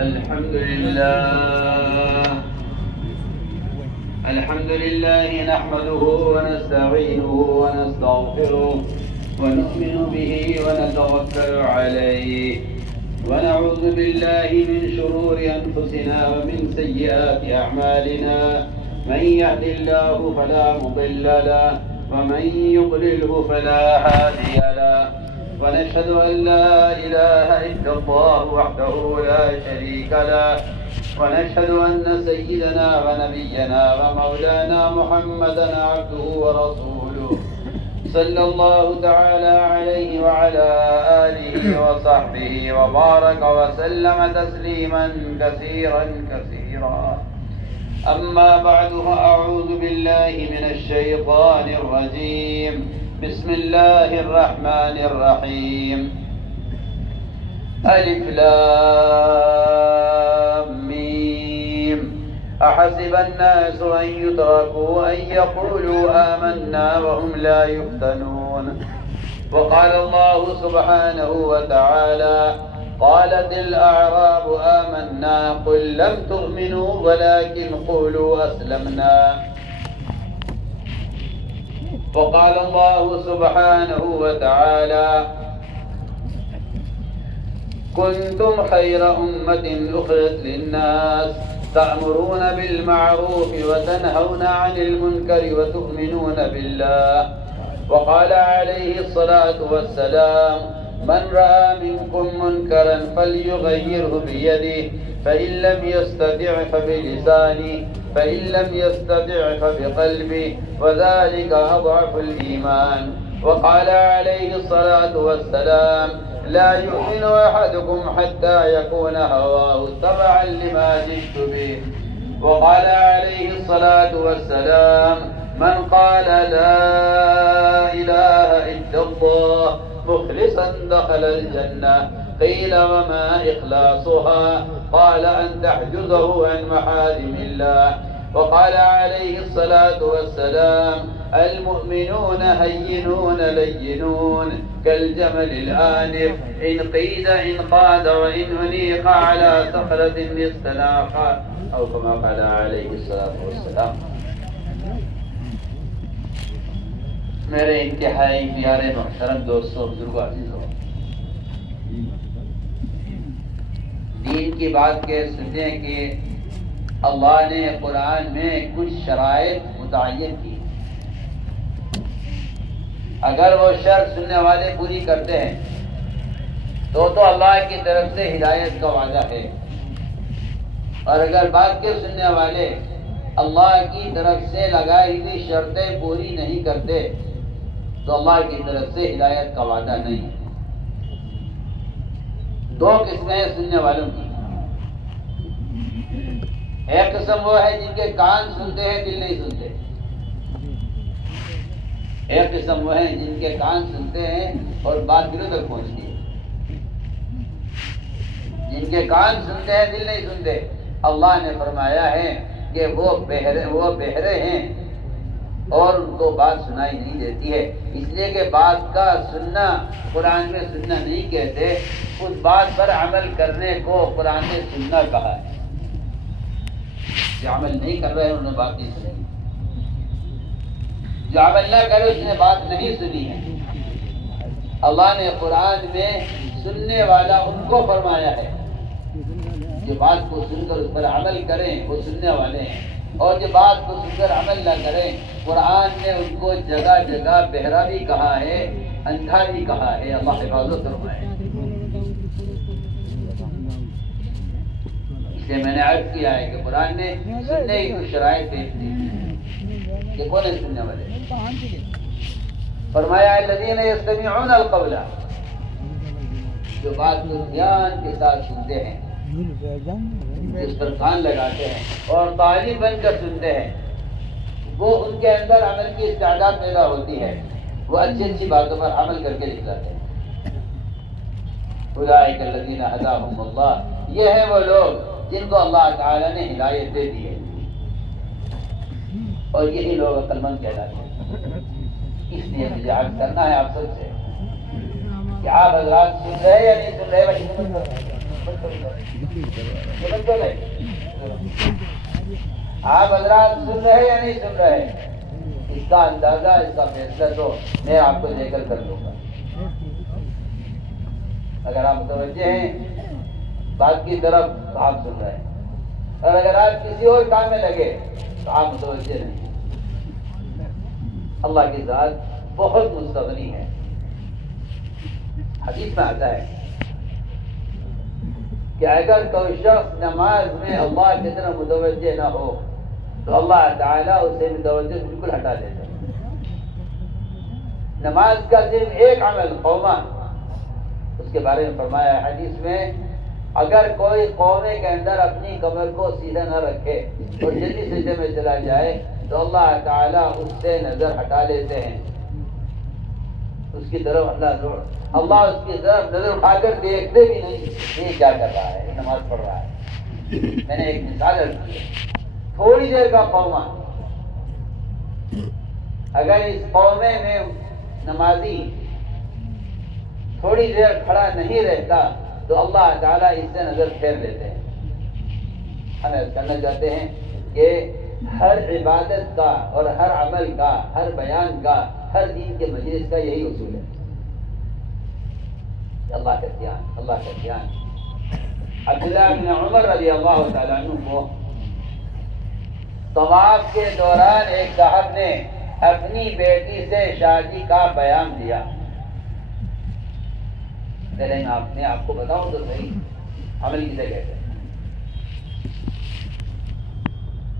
الحمد لله نحمده ونستعينه ونستغفره ونؤمن به ونتوكل عليه ونعوذ بالله من شرور أنفسنا ومن سيئات أعمالنا من يهد الله فلا مضل له ومن يضلله فلا هادي له ونشهد أن لا إله إلا الله وحده لا شريك له ونشهد أن سيدنا ونبينا ومولانا محمدا عبده ورسوله صلى الله تعالى عليه وعلى آله وصحبه وبارك وسلم تسليما كثيرا كثيرا. أما بعد فأعوذ بالله من الشيطان الرجيم. بسم الله الرحمن الرحيم. ألف لام ميم. أحسب الناس أن يتركوا أن يقولوا آمنا وهم لا يفتنون. وقال الله سبحانه وتعالى قالت الأعراب آمنا قل لم تؤمنوا ولكن قولوا أسلمنا. وقال الله سبحانه وتعالى كنتم خير أمة أخرجت للناس تأمرون بالمعروف وتنهون عن المنكر وتؤمنون بالله. وقال عليه الصلاة والسلام من رأى منكم منكرا فليغيره بيده فإن لم يستطع فبلسانه فإن لم يستطع فبقلبه وذلك أضعف الإيمان. وقال عليه الصلاة والسلام لا يؤمن أحدكم حتى يكون هواه تبعا لما جئت به. وقال عليه الصلاة والسلام من قال لا إله إلا الله مخلصا دخل الجنة. قيل وما إخلاصها؟ قال أن تحجزه عن محارم الله. وقال عليه الصلاة والسلام المؤمنون هينون لينون كالجمل الآنف إن قيد إن قاد وإن أنيق على صخرة استناق أو كما قال عليه الصلاة والسلام. میرے انتہائی پیارے محترم دوستوں بزرگوں عزیزوں، دین کی بات کے سننے کے اللہ نے قرآن میں کچھ شرائط متعین کی. اگر وہ شرط سننے والے پوری کرتے ہیں تو اللہ کی طرف سے ہدایت کا وعدہ ہے، اور اگر بات کے سننے والے اللہ کی طرف سے لگائی ہوئی شرطیں پوری نہیں کرتے تو اللہ کی طرف سے ہدایت کا وعدہ نہیں. دو قسمیں ہیں سننے والوں کی. ایک قسم وہ ہے جن کے کان سنتے ہیں دل نہیں سنتے. ایک قسم وہ ہے جن کے کان سنتے ہیں اور بات دلوں تک پہنچتی ہے. جن کے کان سنتے ہیں دل نہیں سنتے، اللہ نے فرمایا ہے کہ وہ بہرے ہیں اور ان کو بات سنائی نہیں دیتی ہے. اس لیے کہ بات کا سننا قرآن میں سننا نہیں کہتے، اس بات پر عمل کرنے کو قرآن نے سننا کہا ہے. جو عمل نہیں کر رہے ہیں انہوں نے بات نہیں سنی. جو عمل نہ کرے اس نے بات نہیں سنی ہے. اللہ نے قرآن میں سننے والا ان کو فرمایا ہے. جو بات کو سن کر اس پر عمل کریں وہ سننے والے ہیں، اور جو بات کو سن کر عمل نہ کریں قرآن نے ان کو جگہ جگہ بہرا بھی کہا ہے، اندھا بھی کہا ہے. اللہ حفاظت فرمائے. اس لیے میں نے عرض کیا ہے کہ قرآن نے سننے کی کچھ شرائط پیش دی کہ کون ہے سننے والے. فرمایا الذین یستمعون القول، جو بات کو دھیان کے ساتھ سنتے ہیں، اس پر کان لگاتے ہیں اور طالب بن کر سنتے ہیں، وہ ان کے اندر عمل کی استعداد پیدا ہوتی ہے. وہ اچھی اچھی باتوں پر عمل کر کے دکھلاتے ہیں. اولئک الذین ھداھم اللہ، یہ ہیں وہ لوگ جن کو اللہ تعالی نے ہدایت دے دی ہے، اور یہی لوگ عقل مند کہلاتے ہیں. اس لیے مجھے عرض کرنا ہے آپ سب سے کہ آپ حضرات سن رہے یا نہیں سن رہے؟ آپ حضرات سن رہے یا نہیں سن رہے؟ اس کا اندازہ، اس کا فیصلہ تو میں آپ کو دے کر دوں گا. اگر آپ متوجہ ہیں بات کی طرف تو آپ سن رہے ہیں، اور اگر آپ کسی اور کام میں لگے تو آپ متوجہ نہیں. اللہ کی ذات بہت مستغنی ہے. حدیث میں آتا ہے کہ اگر کوئی شخص نماز میں اللہ کی طرف متوجہ نہ ہو تو اللہ تعالیٰ اسے متوجہ بالکل ہٹا دیتا ہے. نماز کا صرف ایک عمل قومہ، اس کے بارے میں فرمایا ہے حدیث میں، اگر کوئی قومے کے اندر اپنی کمر کو سیدھا نہ رکھے اور جلدی سجدے میں چلا جائے تو اللہ تعالیٰ اس سے نظر ہٹا لیتے ہیں. اس کی طرف اللہ اس کی طرف نظر اٹھا کر دیکھتے بھی نہیں یہ کیا کر رہا ہے، نماز پڑھ رہا ہے. میں نے ایک مثال رکھی ہے، تھوڑی دیر کا قومہ اگر اس قومے میں نمازی تھوڑی دیر کھڑا نہیں رہتا تو اللہ تعالیٰ اس سے نظر پھیر لیتے ہیں. ہم کہنا چاہتے ہیں کہ ہر عبادت کا اور ہر عمل کا، ہر بیان کا، ہر دین کے مجلس کا یہی اصول ہے، اللہ کا دھیان، اللہ کا دھیان. عبداللہ بن عمر رضی اللہ تعالیٰ عنہ کو طواف کے دوران ایک صاحب نے اپنی بیٹی سے شادی کا بیان دیا. میں آپ کو بتاؤں تو صحیح عمل کسے کہتے ہیں.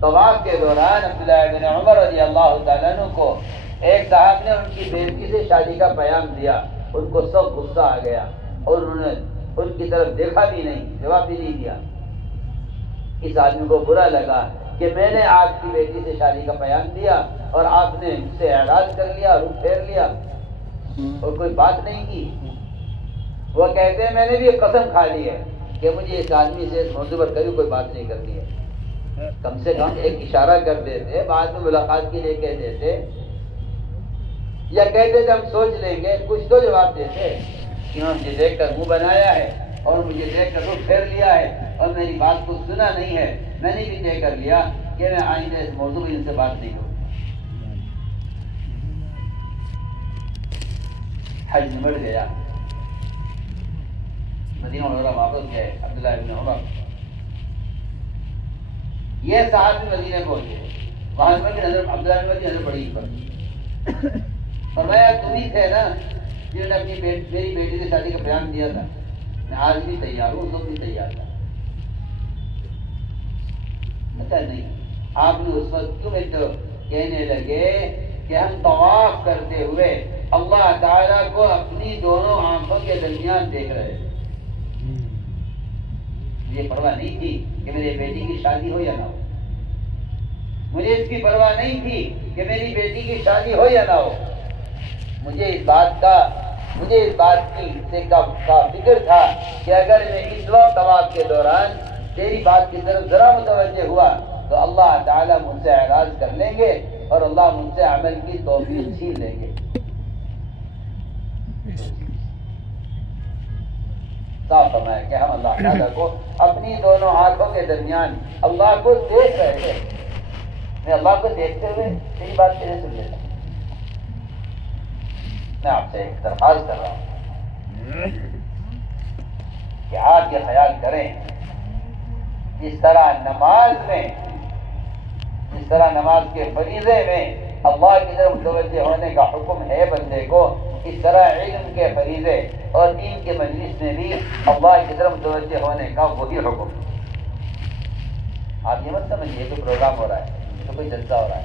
طواف کے دوران عبداللہ بن عمر رضی اللہ تعالیٰ عنہ کو ایک صاحب نے ان کی بیٹی سے شادی کا پیام دیا. ان کو سب غصہ آ گیا اور انہوں نے ان کی طرف دیکھا بھی نہیں، جواب بھی نہیں دیا. اس آدمی کو برا لگا کہ میں نے آپ کی بیٹی سے شادی کا پیام دیا اور آپ نے مجھ سے اعراض کر لیا، رخ پھیر لیا اور کوئی بات نہیں کی. وہ کہتے ہیں میں نے بھی قسم کھا لی ہے کہ مجھے اس آدمی سے اس موضوع پر کبھی کوئی بات نہیں کرنی ہے. کم سے کم ایک اشارہ کر دیتے، بعد میں ملاقات کے لیے کہہ دیتے، یا کہتے تھے ہم سوچ لیں گے، کچھ تو جواب دیتے. کیوں مجھے دیکھ کر منہ بنایا ہے اور مجھے دیکھ کر رخ پھیر لیا ہے اور میری بات کو سنا نہیں ہے. میں نے بھی طے کر لیا کہ میں آئندہ اس موضوع میں ان سے بات نہیں کروں. حج نمٹ گیا، مدینہ منورہ واپس گئے عبداللہ بن عمر. یہ صاحب بھی مدینہ پہنچے، وہاں کی نظر عبداللہ بن عمر کی نظر پڑی پر. فرمایا تم ہی تھے نا جنہوں نے اپنی میری بیٹی سے شادی کا بیان دیا تھا. میں آج بھی تیار ہوں، تم بھی تیار تھا. نہیں، آپ نے اس وقت کیوں تو کہنے لگے کہ ہم طواف کرتے ہوئے اللہ تعالیٰ کو اپنی دونوں آنکھوں کے درمیان دیکھ رہے تھے. مجھے پرواہ نہیں تھی کہ میری بیٹی کی شادی ہو یا نہ ہو. مجھے اس کی پرواہ نہیں تھی کہ میری بیٹی کی شادی ہو یا نہ ہو. مجھے اس بات کا فکر تھا کہ اگر میں اس وقت طواف کے دوران تیری بات کی طرف ذرا متوجہ ہوا تو اللہ تعالیٰ مجھ سے اعراض کر لیں گے اور اللہ مجھ سے عمل کی توفیق چھین لیں گے. صاف فرمایا کہ ہم اللہ تعالیٰ کو اپنی دونوں آنکھوں کے درمیان اللہ کو دیکھ رہے تھے. میں اللہ کو دیکھتے ہوئے تیری بات کیسے سن لیتا. میں آپ سے ایک درخواست کر رہا ہوں کہ آپ یہ خیال کریں، جس طرح نماز کے فریضے میں اللہ کی طرف متوجہ ہونے کا حکم ہے بندے کو، اس طرح علم کے فریضے اور دین کے مجلس میں بھی اللہ کی طرف متوجہ ہونے کا وہی حکم. آپ یہ مت سمجھیے کوئی پروگرام ہو رہا ہے، تو کوئی جلسہ ہو رہا ہے.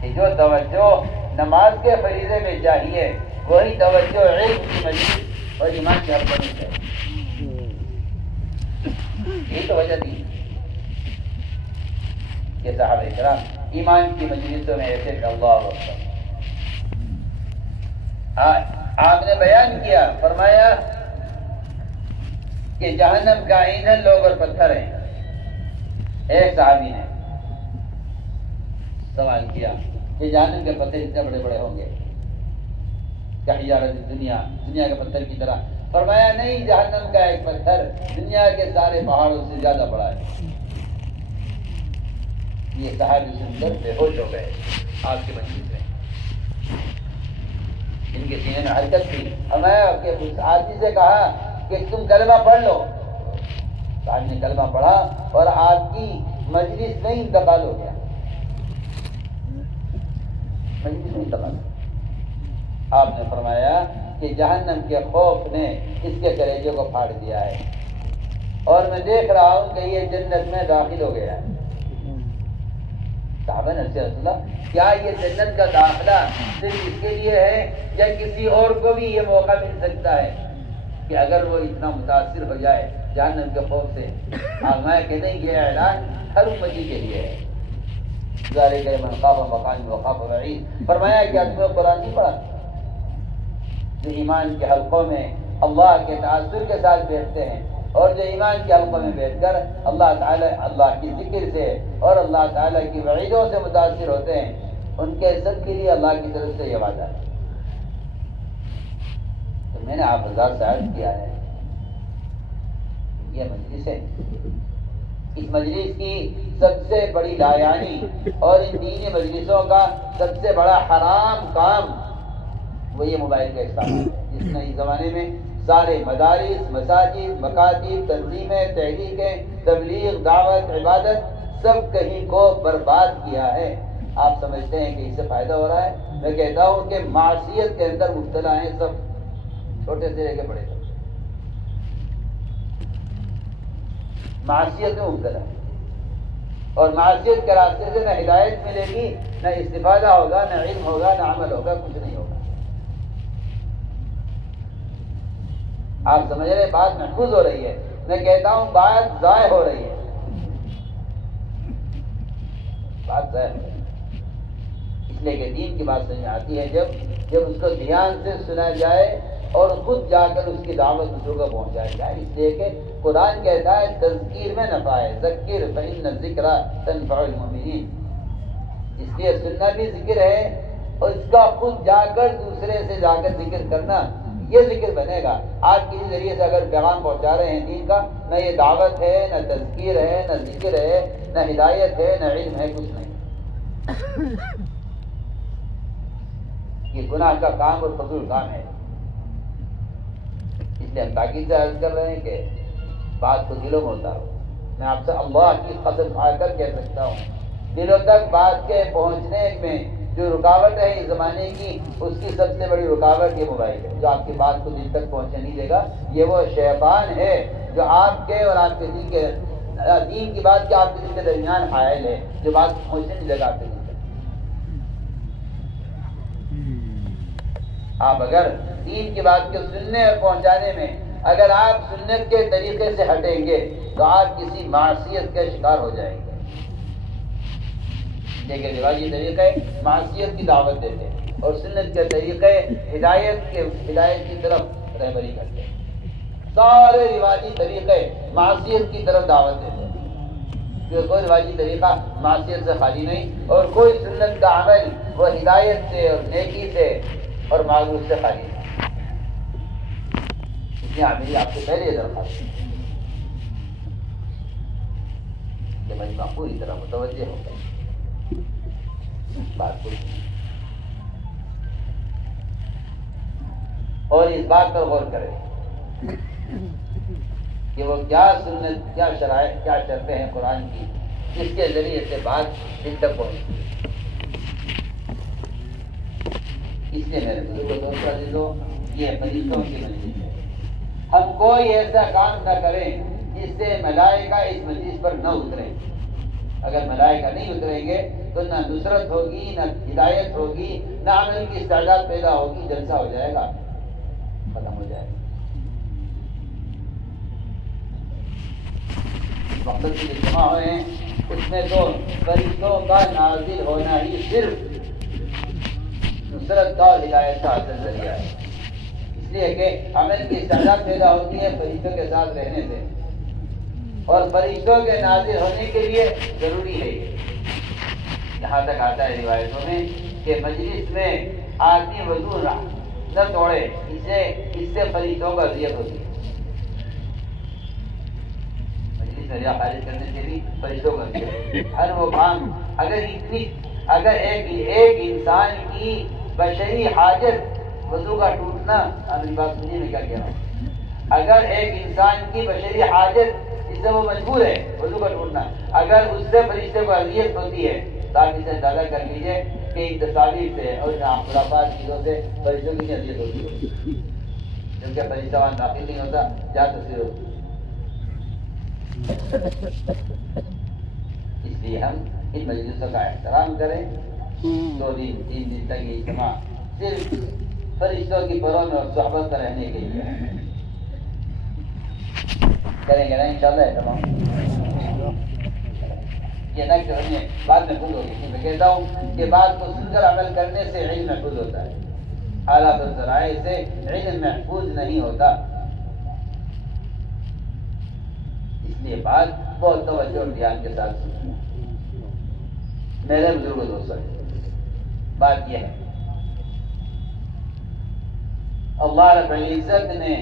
کہ جو توجہ نماز کے فریضے میں چاہیے وہی توجہ علم کی مجلس اور ایمان کی حق بنی چاہیے. یہی تو وجہ تھی کہ صحابہ کرام ایمان کی مجلسوں میں ایسے کہ اللہ اکبر. آپ نے بیان کیا، فرمایا کہ جہنم کا ایندھن لوگ اور پتھر ہیں. ایک صحابی نے سوال کیا کہ جہنم کے پتھر اتنے بڑے بڑے ہوں گے کہ حجارت دنیا، دنیا کے پتھر کی طرح. فرمایا نہیں، جہنم کا ایک پتھر دنیا کے سارے پہاڑوں سے زیادہ بڑا ہے. یہ صحابی سن کر بے ہوش ہو گئے آپ کے مجلس میں. ان کے سینے میں حرکت تھی. فرمایا کہ اس آدمی سے کہا کہ تم کلمہ پڑھ لو. آدمی نے کلمہ پڑھا اور آپ کی مجلس میں انتقال ہو گیا. مجلس میں انتقال. آپ نے فرمایا کہ جہنم کے خوف نے اس کے کلیجے کو پھاڑ دیا ہے اور میں دیکھ رہا ہوں کہ یہ جنت میں داخل ہو گیا ہے. صحابہ نے رسول اللہ، کیا یہ جنت کا داخلہ صرف اس کے لیے ہے یا کسی اور کو بھی یہ موقع مل سکتا ہے کہ اگر وہ اتنا متاثر ہو جائے جہنم کے خوف سے؟ میں کہتے ہیں یہ اعلان ہر امتی کے لیے ہے. ذالک لمن خاف مقامی وخاف وعید. فرمایا کیا تمہیں قرآن نہیں پڑھا؟ جو ایمان کے حلقوں میں اللہ کے تاثر کے ساتھ بیٹھتے ہیں اور جو ایمان کے حلقوں میں بیٹھ کر اللہ تعالی اللہ کی ذکر سے اور اللہ تعالیٰ کی وعیدوں سے متاثر ہوتے ہیں، ان کے سب کے لیے اللہ کی طرف سے یہ وعدہ ہے. تو میں نے آپ حضرات سے عرض کیا ہے، یہ مجلس ہے. اس مجلس کی سب سے بڑی لایانی اور ان دینی مجلسوں کا سب سے بڑا حرام کام وہ یہ موبائل کا استعمال ہے، جس نے اس زمانے میں سارے مدارس، مساجد، مکاتب، تنظیمیں، تحریکیں، تبلیغ، دعوت، عبادت سب کہیں کو برباد کیا ہے. آپ سمجھتے ہیں کہ اس سے فائدہ ہو رہا ہے؟ میں کہتا ہوں کہ معصیت کے اندر مبتلا ہیں سب، چھوٹے سے لے کے بڑے تک معصیت میں مبتلا ہے. اور معصیت کے راستے سے نہ ہدایت ملے گی، نہ استفادہ ہوگا، نہ علم ہوگا، نہ عمل ہوگا، کچھ نہیں ہوگا. آپ سمجھ رہے بات محفوظ ہو رہی ہے؟ میں کہتا ہوں بات ضائع ہو رہی ہے. بات ضائع ہو رہی ہے اس لیے کہ دین کی بات سمجھ میں آتی ہے جب اس کو دھیان سے سنا جائے اور خود جا کر اس کی دعوت دوسروں کو پہنچائی جائے. اس لیے کہ قرآن کہتا ہے تذکیر میں نفع ہے، ذکر فإن الذکر تنفع المؤمنین. اس لیے سننا بھی ذکر ہے اور اس کا خود جا کر دوسرے سے جا کر ذکر کرنا یہ ذکر بنے گا. آپ کسی ذریعے سے اگر پیغام پہنچا رہے ہیں دین کا، نہ یہ دعوت ہے، نہ تذکیر ہے، نہ ذکر ہے، نہ ہدایت ہے، نہ علم ہے، کچھ نہیں. یہ گناہ کا کام اور فضول کام ہے. اس لیے ہم تاکید سے عرض کر رہے ہیں کہ بات کو دلوں میں اتارو. میں آپ سے اللہ کی قسم کھا کر کہہ سکتا ہوں، دلوں تک بات کے پہنچنے میں جو رکاوٹ ہے اس زمانے کی، اس کی سب سے بڑی رکاوٹ یہ موبائل ہے جو آپ کی بات کو دل تک پہنچنے نہیں دے گا. یہ وہ شیطان ہے جو آپ کے اور آپ کے دل کے دین کی بات کے آپ کے دل کے درمیان حائل ہے، جو بات پہنچنے نہیں دے گا آپ کے دل تک. آپ اگر دین کی بات کو سننے اور پہنچانے میں اگر آپ سنت کے طریقے سے ہٹیں گے تو آپ کسی معصیت کے شکار ہو جائیں گے. لیکن رواجی طریقے معصیت کی دعوت دیتے ہیں اور سنت کے طریقے ہدایت کی طرف رہبری کرتے ہیں. سارے رواجی طریقے معصیت کی طرف دعوت دیتے ہیں، کیونکہ کوئی رواجی طریقہ معصیت سے خالی نہیں اور کوئی سنت کا عمل وہ ہدایت سے اور نیکی سے اور معروف سے خالی نہیں. اس لیے میری آپ سے پہلے یہ درخواست ہے کہ مجمع پوری طرح متوجہ ہو گئے بات کو اور اس بات پر غور کرے کہ وہ کیا سنت، کیا شرائط، کیا شرطیں ہیں قرآن کی جس کے ذریعے سے بات دل تک پہنچتی. اس لیے میرے بزرگوں دوستوں عزیزوں، یہ فرشتوں کی مجلس ہے. ہم کوئی ایسا کام نہ کریں جس سے ملائکہ اس مجلس پر نہ اتریں. اگر ملائکہ نہیں اتریں گے تو نہ نصرت ہوگی، نہ ہدایت ہوگی، نہ عمل کی استعداد پیدا ہوگی. جلسہ ہو جائے گا، ختم ہو جائے گا. مقصد کے لیے جمع ہوئے ہیں، اس میں تو فرشتوں کا نازل ہونا ہی صرف نصرت کا اور ہدایت کا حاصل ذریعہ ہے. اس لیے کہ عمل کی استعداد پیدا ہوتی ہے فرشتوں کے ساتھ رہنے سے، اور فرشتوں کے نازل ہونے کے لیے ضروری ہے. یہاں تک آتا ہے روایتوں میں کہ مجلس میں آدمی وضو نہ توڑے، اس سے فرشتوں کو اذیت ہوتی ہے۔ مجلس میں ریا خارج کرنے سے بھی فرشتوں کو اذیت ہوتی ہے۔ ہر وہ کام اگر ایک انسان کی بشری حاجت، وضو کا ٹوٹنا، میری بات سنیے میں کیا کہہ رہا ہوں، اگر ایک انسان کی بشری حاجت جس سے وہ مجبور ہے وضو کا ٹوٹنا، اگر اس سے فرشتے کو اذیت ہوتی ہے تو آپ اسے اندازہ کر لیجیے کہ ان تصاویر سے اور خرافات چیزوں سے فرشتوں کی اذیت ہوتی ہے، کیونکہ فرشتہ وہاں داخل نہیں ہوتا جہاں تصویر ہوتی ہے۔ اس لیے ہم ان مجلسوں کا احترام کریں۔ 2 دن 3 دن تک یہ اجتماع صرف فرشتوں کی بروں میں اور صحبت میں رہنے کے لیے کریں گے نا انشاءاللہ اہتمام۔ یہ نہ کہ ہمیں بعد میں خود ہوگی، میں کہتا ہوں کہ بات کو سن کر عمل کرنے سے علم محفوظ ہوتا ہے، حالات و ذرائع سے علم محفوظ نہیں ہوتا۔ اس لیے بات بہت توجہ اور دھیان کے ساتھ سنیں۔ میرے بزرگ دوستوں، بات یہ ہے، اللہ رب العزت نے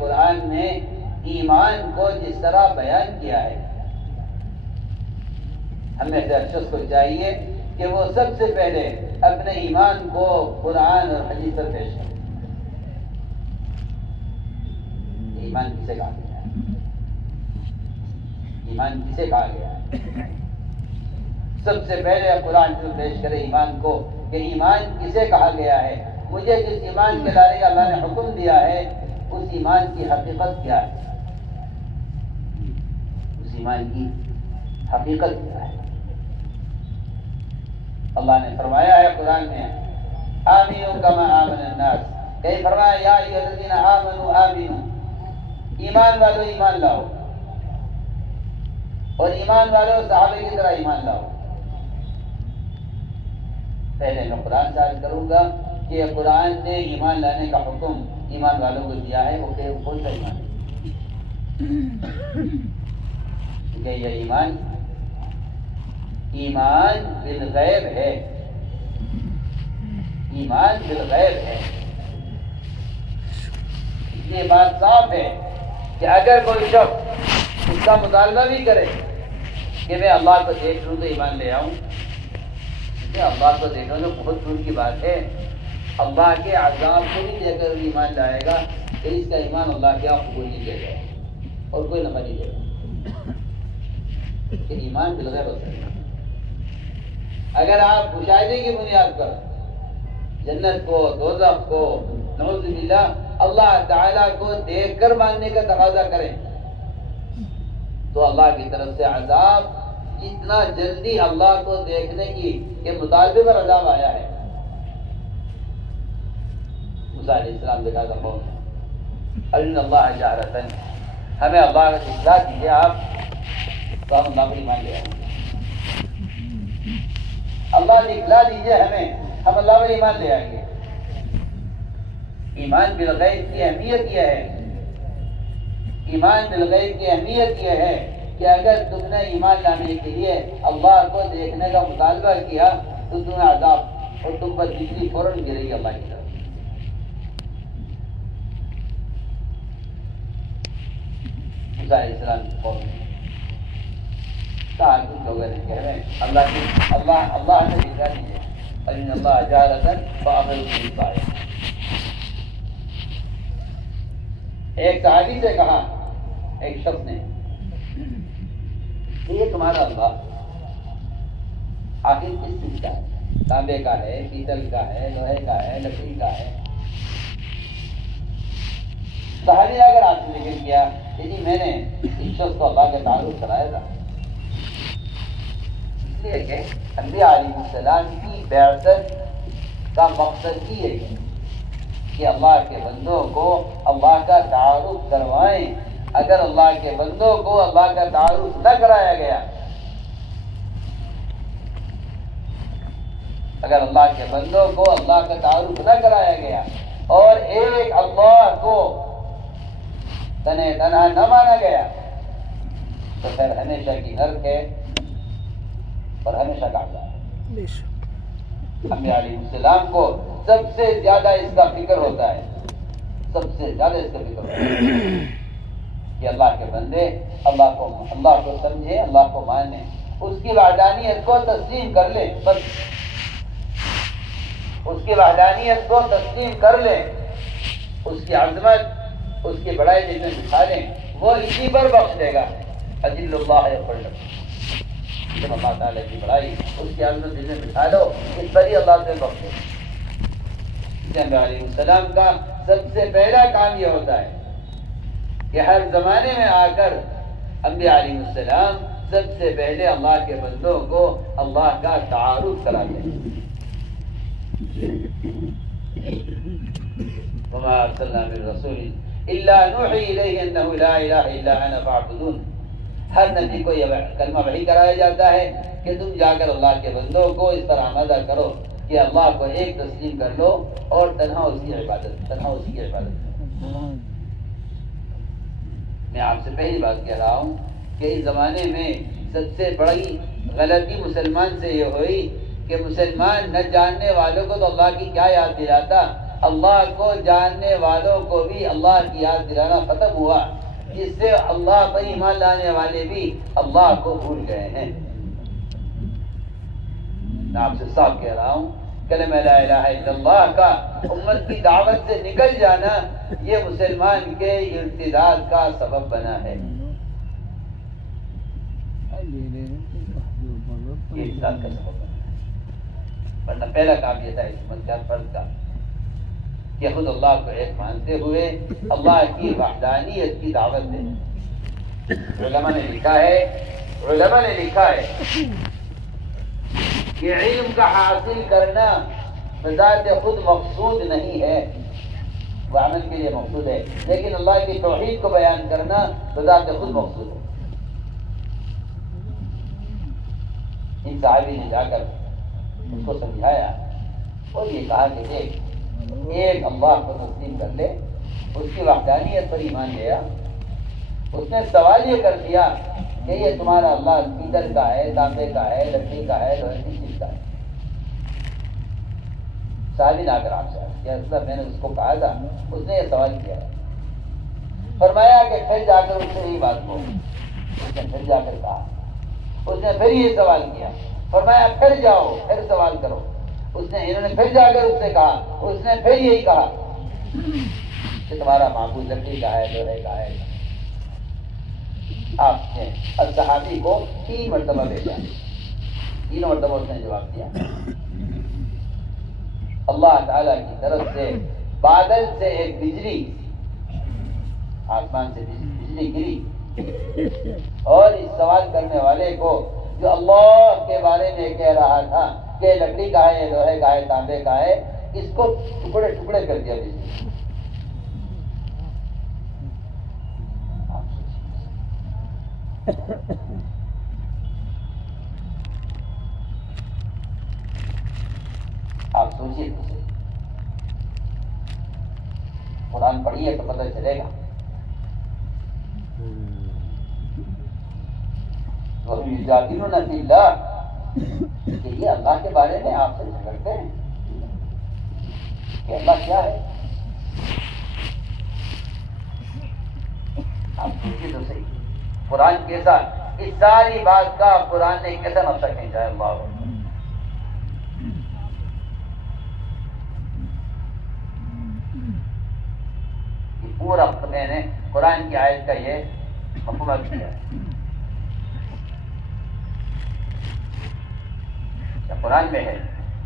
قرآن میں ایمان کو جس طرح بیان کیا ہے، ہمیں ہر شخص کو چاہیے کہ وہ سب سے پہلے اپنے ایمان کو قرآن اور حدیث پر پیش کرے۔ ایمان کسے کہا گیا ہے؟ ایمان کسے کہا گیا ہے؟ سب سے پہلے قرآن کو پیش کرے ایمان کو کہ ایمان کسے کہا گیا ہے، مجھے جس ایمان کے بارے میں اللہ نے حکم دیا ہے اس ایمان کی حقیقت کیا ہے، اس ایمان کی حقیقت کیا ہے۔ اللہ نے فرمایا ہے قرآن میں آمینوا کما آمن الناس، کہیں فرمایا یا ایھا الذین آمنوا آمنوا، ایمان والو ایمان لاؤ، اور ایمان والو صحابہ کی طرح ایمان لاؤ۔ پہلے میں قرآن ذکر کروں گا کہ قرآن نے ایمان لانے کا حکم ایمان والوں کو دیا ہے، وہ کون سا ایمان ہے؟ کہ یہ ایمان بالغیب ہے، ایمان بالغیب ہے۔ یہ بات صاف ہے کہ اگر کوئی شخص اس کا مطالبہ بھی کرے کہ میں اللہ کو دیکھ لوں تو ایمان لے آؤں، اللہ کو دیکھنا تو بہت دور کی بات ہے، اللہ کے عذاب کو بھی دے کر ایمان لائے گا کہ اس کا ایمان اللہ کیا قبول نہیں دے گا اور کوئی نفع نہیں دے گا، کہ ایمان بالغیب ہوتا ہے۔ اگر آپ مشاہدے کی بنیاد پر جنت کو، دوزخ کو، نعوذ باللہ اللہ تعالیٰ کو دیکھ کر ماننے کا تقاضا کریں تو اللہ کی طرف سے عذاب اتنا جلدی اللہ کو دیکھنے کی کہ مطالبے پر عذاب آیا ہے۔ موسیٰ علیہ السلام دیکھا تھا قوم ارنا اللہ جہرۃ، ہمیں اللہ کا اطلاع دیجیے آپ تو ہم اللہ پر ایمان لے آئیں گے، اللہ دکھلا دیجیے ہمیں، ہم اللہ پر ایمان لے آئیں گے۔ ایمان بالغیب کی اہمیت یہ ہے، ایمان بالغیب کی اہمیت یہ ہے کہ اگر تم نے ایمان لانے کے لیے اللہ کو دیکھنے کا مطالبہ کیا تو تمہیں عذاب اور تم پر بجلی فوراً گرے گی اللہ کی طرف۔ موسیٰ علیہ السلام کی قوم نے کہا کچھ لوگوں نے کہ ہمیں اللہ نے دکھا دیجیے، ان اللہ جہرۃ فآخذوا بالصاعقۃ۔ ایک صحابی سے کہا ایک شخص نے، یہ تمہارا اللہ آخر کس چیز کا ہے؟ تانبے کا ہے، پیتل کا ہے، لوہے کا ہے، لکڑی کا ہے؟ صحابی نے اگر آپ سے ذکر کیا کہ جی میں نے اس شخص کو اللہ کا تعارف کرایا تھا، اس لیے کہ انبیاء علیہ السلام کی بعثت کا مقصد ہی ہے کہ اللہ کے بندوں کو اللہ کا تعارف کروائیں۔ اگر اللہ کے بندوں کو اللہ کا تعارف نہ کرایا گیا، اگر اللہ کے بندوں کو اللہ کا تعارف نہ کرایا گیا اور ایک اللہ کو تنہا نہ مانا گیا تو پھر ہمیشہ کی نرک ہے اور ہمیشہ کامیاب ہے۔ انبیاء علیہ السلام کو سب سے زیادہ اس کا فکر ہوتا ہے، سب سے زیادہ اس کا فکر ہوتا ہے کہ اللہ کے بندے اللہ کو سمجھے، اللہ کو مانے، اس کی وحدانیت کو تسلیم کر لیں، بس اس کی وحدانیت کو تسلیم کر لیں، اس کی عظمت، اس کی بڑائی دل میں بٹھا لیں، وہ اسی پر بخش دے گا۔ اجل اللہ یغفر لکم، جب اللہ تعالیٰ کی بڑائی، اس کی عظمت دل میں بٹھا لو، اس پر ہی اللہ سے بخش دے گا۔ انبیاء علیہ السلام کا سب سے پہلا کام یہ ہوتا ہے کہ ہر زمانے میں آ کر انبیاء علیہ السلام سب سے پہلے اللہ کے بندوں کو اللہ کا تعارف کراتے ہیں۔ وما ارسلنا من رسول الا نوحی الیہ انہ لا الہ الا انا فاعبدون۔ ہر نبی کو یہ کلمہ وحی کرایا جاتا ہے کہ تم جا کر اللہ کے بندوں کو اس طرح آمادہ کرو کہ اللہ کو ایک تسلیم کر لو اور تنہا اس کی عبادت کرو۔ میں آپ سے پہلی بات کہہ رہا ہوں کہ اس زمانے میں سب سے بڑی غلطی مسلمان سے یہ ہوئی کہ مسلمان نہ جاننے والوں کو تو اللہ کی کیا یاد دلاتا، اللہ کو جاننے والوں کو بھی اللہ کی یاد دلانا ختم ہوا، جس سے اللہ پر ایمان لانے والے بھی اللہ کو بھول گئے ہیں۔ میں آپ سے صاف کہہ رہا ہوں، کلمہ لا الہ الا اللہ کا امت کی دعوت سے نکل جانا یہ مسلمان کے ارتداد کا سبب بنا ہے۔ یہ ارتداد کا سبب بنا ہے، ورنہ پہلا کام یہ تھا اس امت کا فرض کا کہ خود اللہ کو ایک مانتے ہوئے اللہ کی وحدانیت کی دعوت دیں۔ علماء نے لکھا ہے کہ علم کا حاصل کرنا بذات خود مقصود نہیں ہے، وہ عمل کے لیے مقصود ہے، لیکن اللہ کی توحید کو بیان کرنا بذات خود مقصود ہے۔ ان صحابی نے جا کر اس کو سمجھایا اور یہ کہا کہ دیکھ، ایک اللہ کو تسلیم کر لے، اس کی وحدانیت پر ایمان لیا۔ اس نے سوال یہ کر دیا کہ یہ تمہارا اللہ پیتل کا ہے، تانبے کا ہے، لکڑی کا ہے، لوہے کی چیز کا ہے؟ صحابی نے آ کر آپ سے کیا مطلب میں نے اس کو کہا تھا، اس نے یہ سوال کیا، فرمایا کہ پھر جا کر اس سے یہی بات کو، اس نے پھر جا کر کہا، اس نے پھر یہ سوال کیا، فرمایا پھر جاؤ پھر سوال کرو، انہوں نے پھر جا کر اس سے کہا، اس نے پھر یہی کہا کہ تمہارا معبود لکڑی کا ہے، لوہے کا ہے۔ آپ نے صحابی کو 3 مرتبہ بھیجا، 3 مرتبہ اس نے جواب دیا۔ اللہ تعالی کی طرف سے بادل سے ایک بجلی، آسمان سے بجلی گری اور اس سوال کرنے والے کو جو اللہ کے بارے میں کہہ رہا تھا کہ لکڑی کا ہے، لوہے کا ہے، تانبے کا ہے، اس کو ٹکڑے ٹکڑے کر دیا بجلی۔ آپ سوچیے، قرآن پڑھیے تو پتہ چلے گا۔ یجادلون فی اللہ، کہ یہ اللہ کے بارے میں آپ سے جھگڑتے ہیں کہ اللہ کیا ہے۔ آپ سوچیے تو صحیح، قرآن کیسا، اس ساری بات کا قرآن نے کیسا نقشہ کھینچا ہے۔ اللہ پورا میں نے قرآن کی آیت کا یہ مفہوم کیا ہے۔ قرآن میں ہے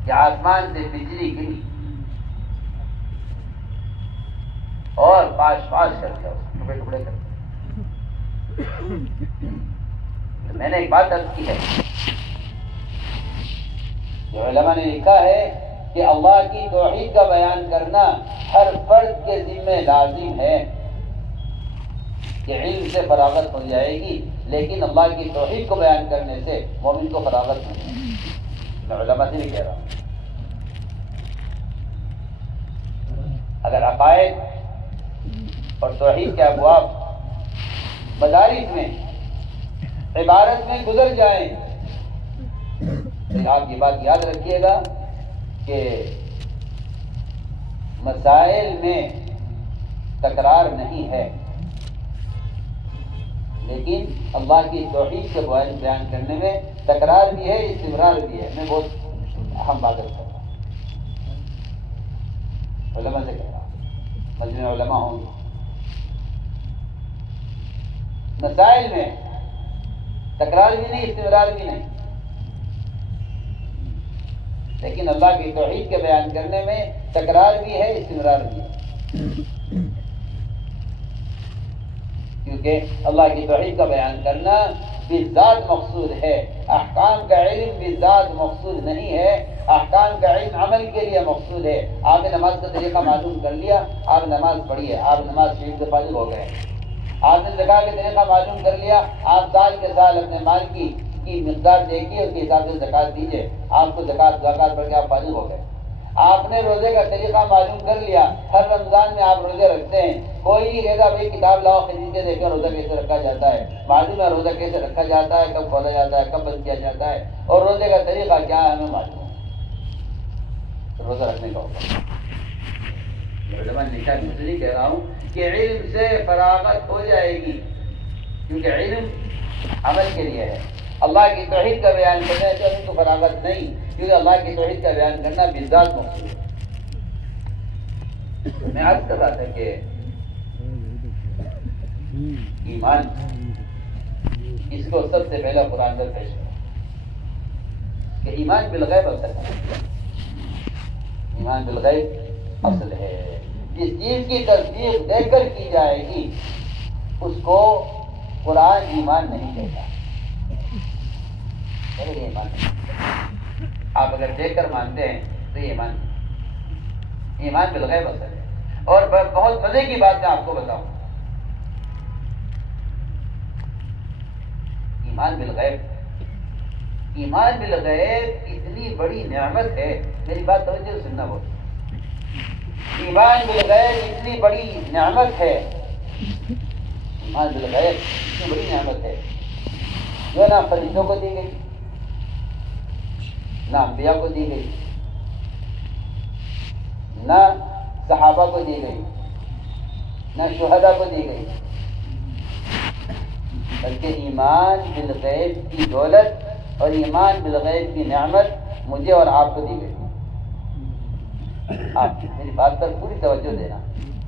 کہ آسمان سے بجلی گری اور پاش پاش کر دیا، ٹکڑے ٹکڑے کر دیا۔ میں نے ایک بات عرض کی ہے، جو علماء نے لکھا ہے کہ اللہ کی توحید کا بیان کرنا ہر فرد کے ذمہ لازم ہے کہ علم سے فراغت ہو جائے گی، لیکن اللہ کی توحید کو بیان کرنے سے مومن کو فراغت نہیں ہے۔ میں علماء سے نہیں کہہ رہا ہوں۔ اگر عقائد اور توحید کے ابواب مدارس میں عبارت میں گزر جائیں آپ یہ بات یاد رکھیے گا کہ مسائل میں تکرار نہیں ہے، لیکن اللہ کی توحید کے بیان کرنے میں تکرار بھی ہے، استمرار بھی ہے۔ میں بہت اہم بات کر رہا ہوں، علماء سے کہہ رہا ہوں، مجمع علماء ہوں گے، مسائل میں تکرار بھی نہیں، استمرار بھی نہیں، لیکن اللہ کی توحید کے بیان کرنے میں تکرار بھی ہے، استمرار بھی ہے، کیونکہ اللہ کی توحید کا بیان کرنا بالذات مقصود ہے، احکام کا علم بالذات مقصود نہیں ہے، احکام کا علم عمل کے لیے مقصود ہے۔ آپ نے نماز کا طریقہ معلوم کر لیا، آپ نماز پڑھی ہے، آپ نماز شریف سے فارغ ہو گئے۔ آپ نے زکوٰۃ کا طریقہ معلوم کر لیا، آپ سال کے سال اپنے مال کی مقدار دیکھیے، اس کے حساب سے زکوٰۃ دیجیے، آپ کو زکوٰۃ پڑھ کے آپ فارغ ہو گئے۔ آپ نے روزے کا طریقہ معلوم کر لیا، ہر رمضان میں آپ روزے رکھتے ہیں، کوئی نہیں کہتا بھائی کتاب لاؤ خرید کے دیکھیں روزہ کیسے رکھا جاتا ہے، معلوم ہے روزہ کیسے رکھا جاتا ہے، کب کھولا جاتا ہے، کب بند کیا جاتا ہے، اور روزے کا طریقہ کیا ہے ہمیں معلوم ہے، روزہ رکھنے کا ہوگا۔ اس لیے کہہ رہا ہوں کہ علم سے فراغت ہو جائے گی، کیونکہ علم عمل کے لیے ہے، اللہ کی توحید کا بیان کرنے سے ان کو فراغت نہیں، کیونکہ اللہ کی توحید کا بیان کرنا بالذات مقصود ہے۔ میں عرض کر رہا تھا کہ ایمان اس کو سب سے پہلا قرآن میں پیش کرا کہ ایمان بالغیب افضل ہے، ایمان بالغیب افضل ہے، جس چیز کی تصدیق دیکھ کر کی جائے گی اس کو قرآن ایمان نہیں کہتا۔ یہ ایمان نہیں، آپ اگر دیکھ کر مانتے ہیں تو یہ ایمان بالغیب افضل ہے۔ اور بہت مزے کی بات میں آپ کو بتاؤں، ایمان بالغیب اتنی بڑی نعمت ہے، میری بات توجہ سے سننا بہت، ایمان بالغیب اتنی بڑی نعمت ہے، ایمان بالغیب اتنی بڑی نعمت ہے جو نہ فرشتوں کو دی گئی، نہ انبیاء کو دی گئی، نہ صحابہ کو دی گئی، نہ شہداء کو دی گئی، بلکہ ایمان بالغیب کی دولت اور ایمان بالغیب کی نعمت مجھے اور آپ کو دی گئی۔ آپ میری بات پر پوری توجہ دینا،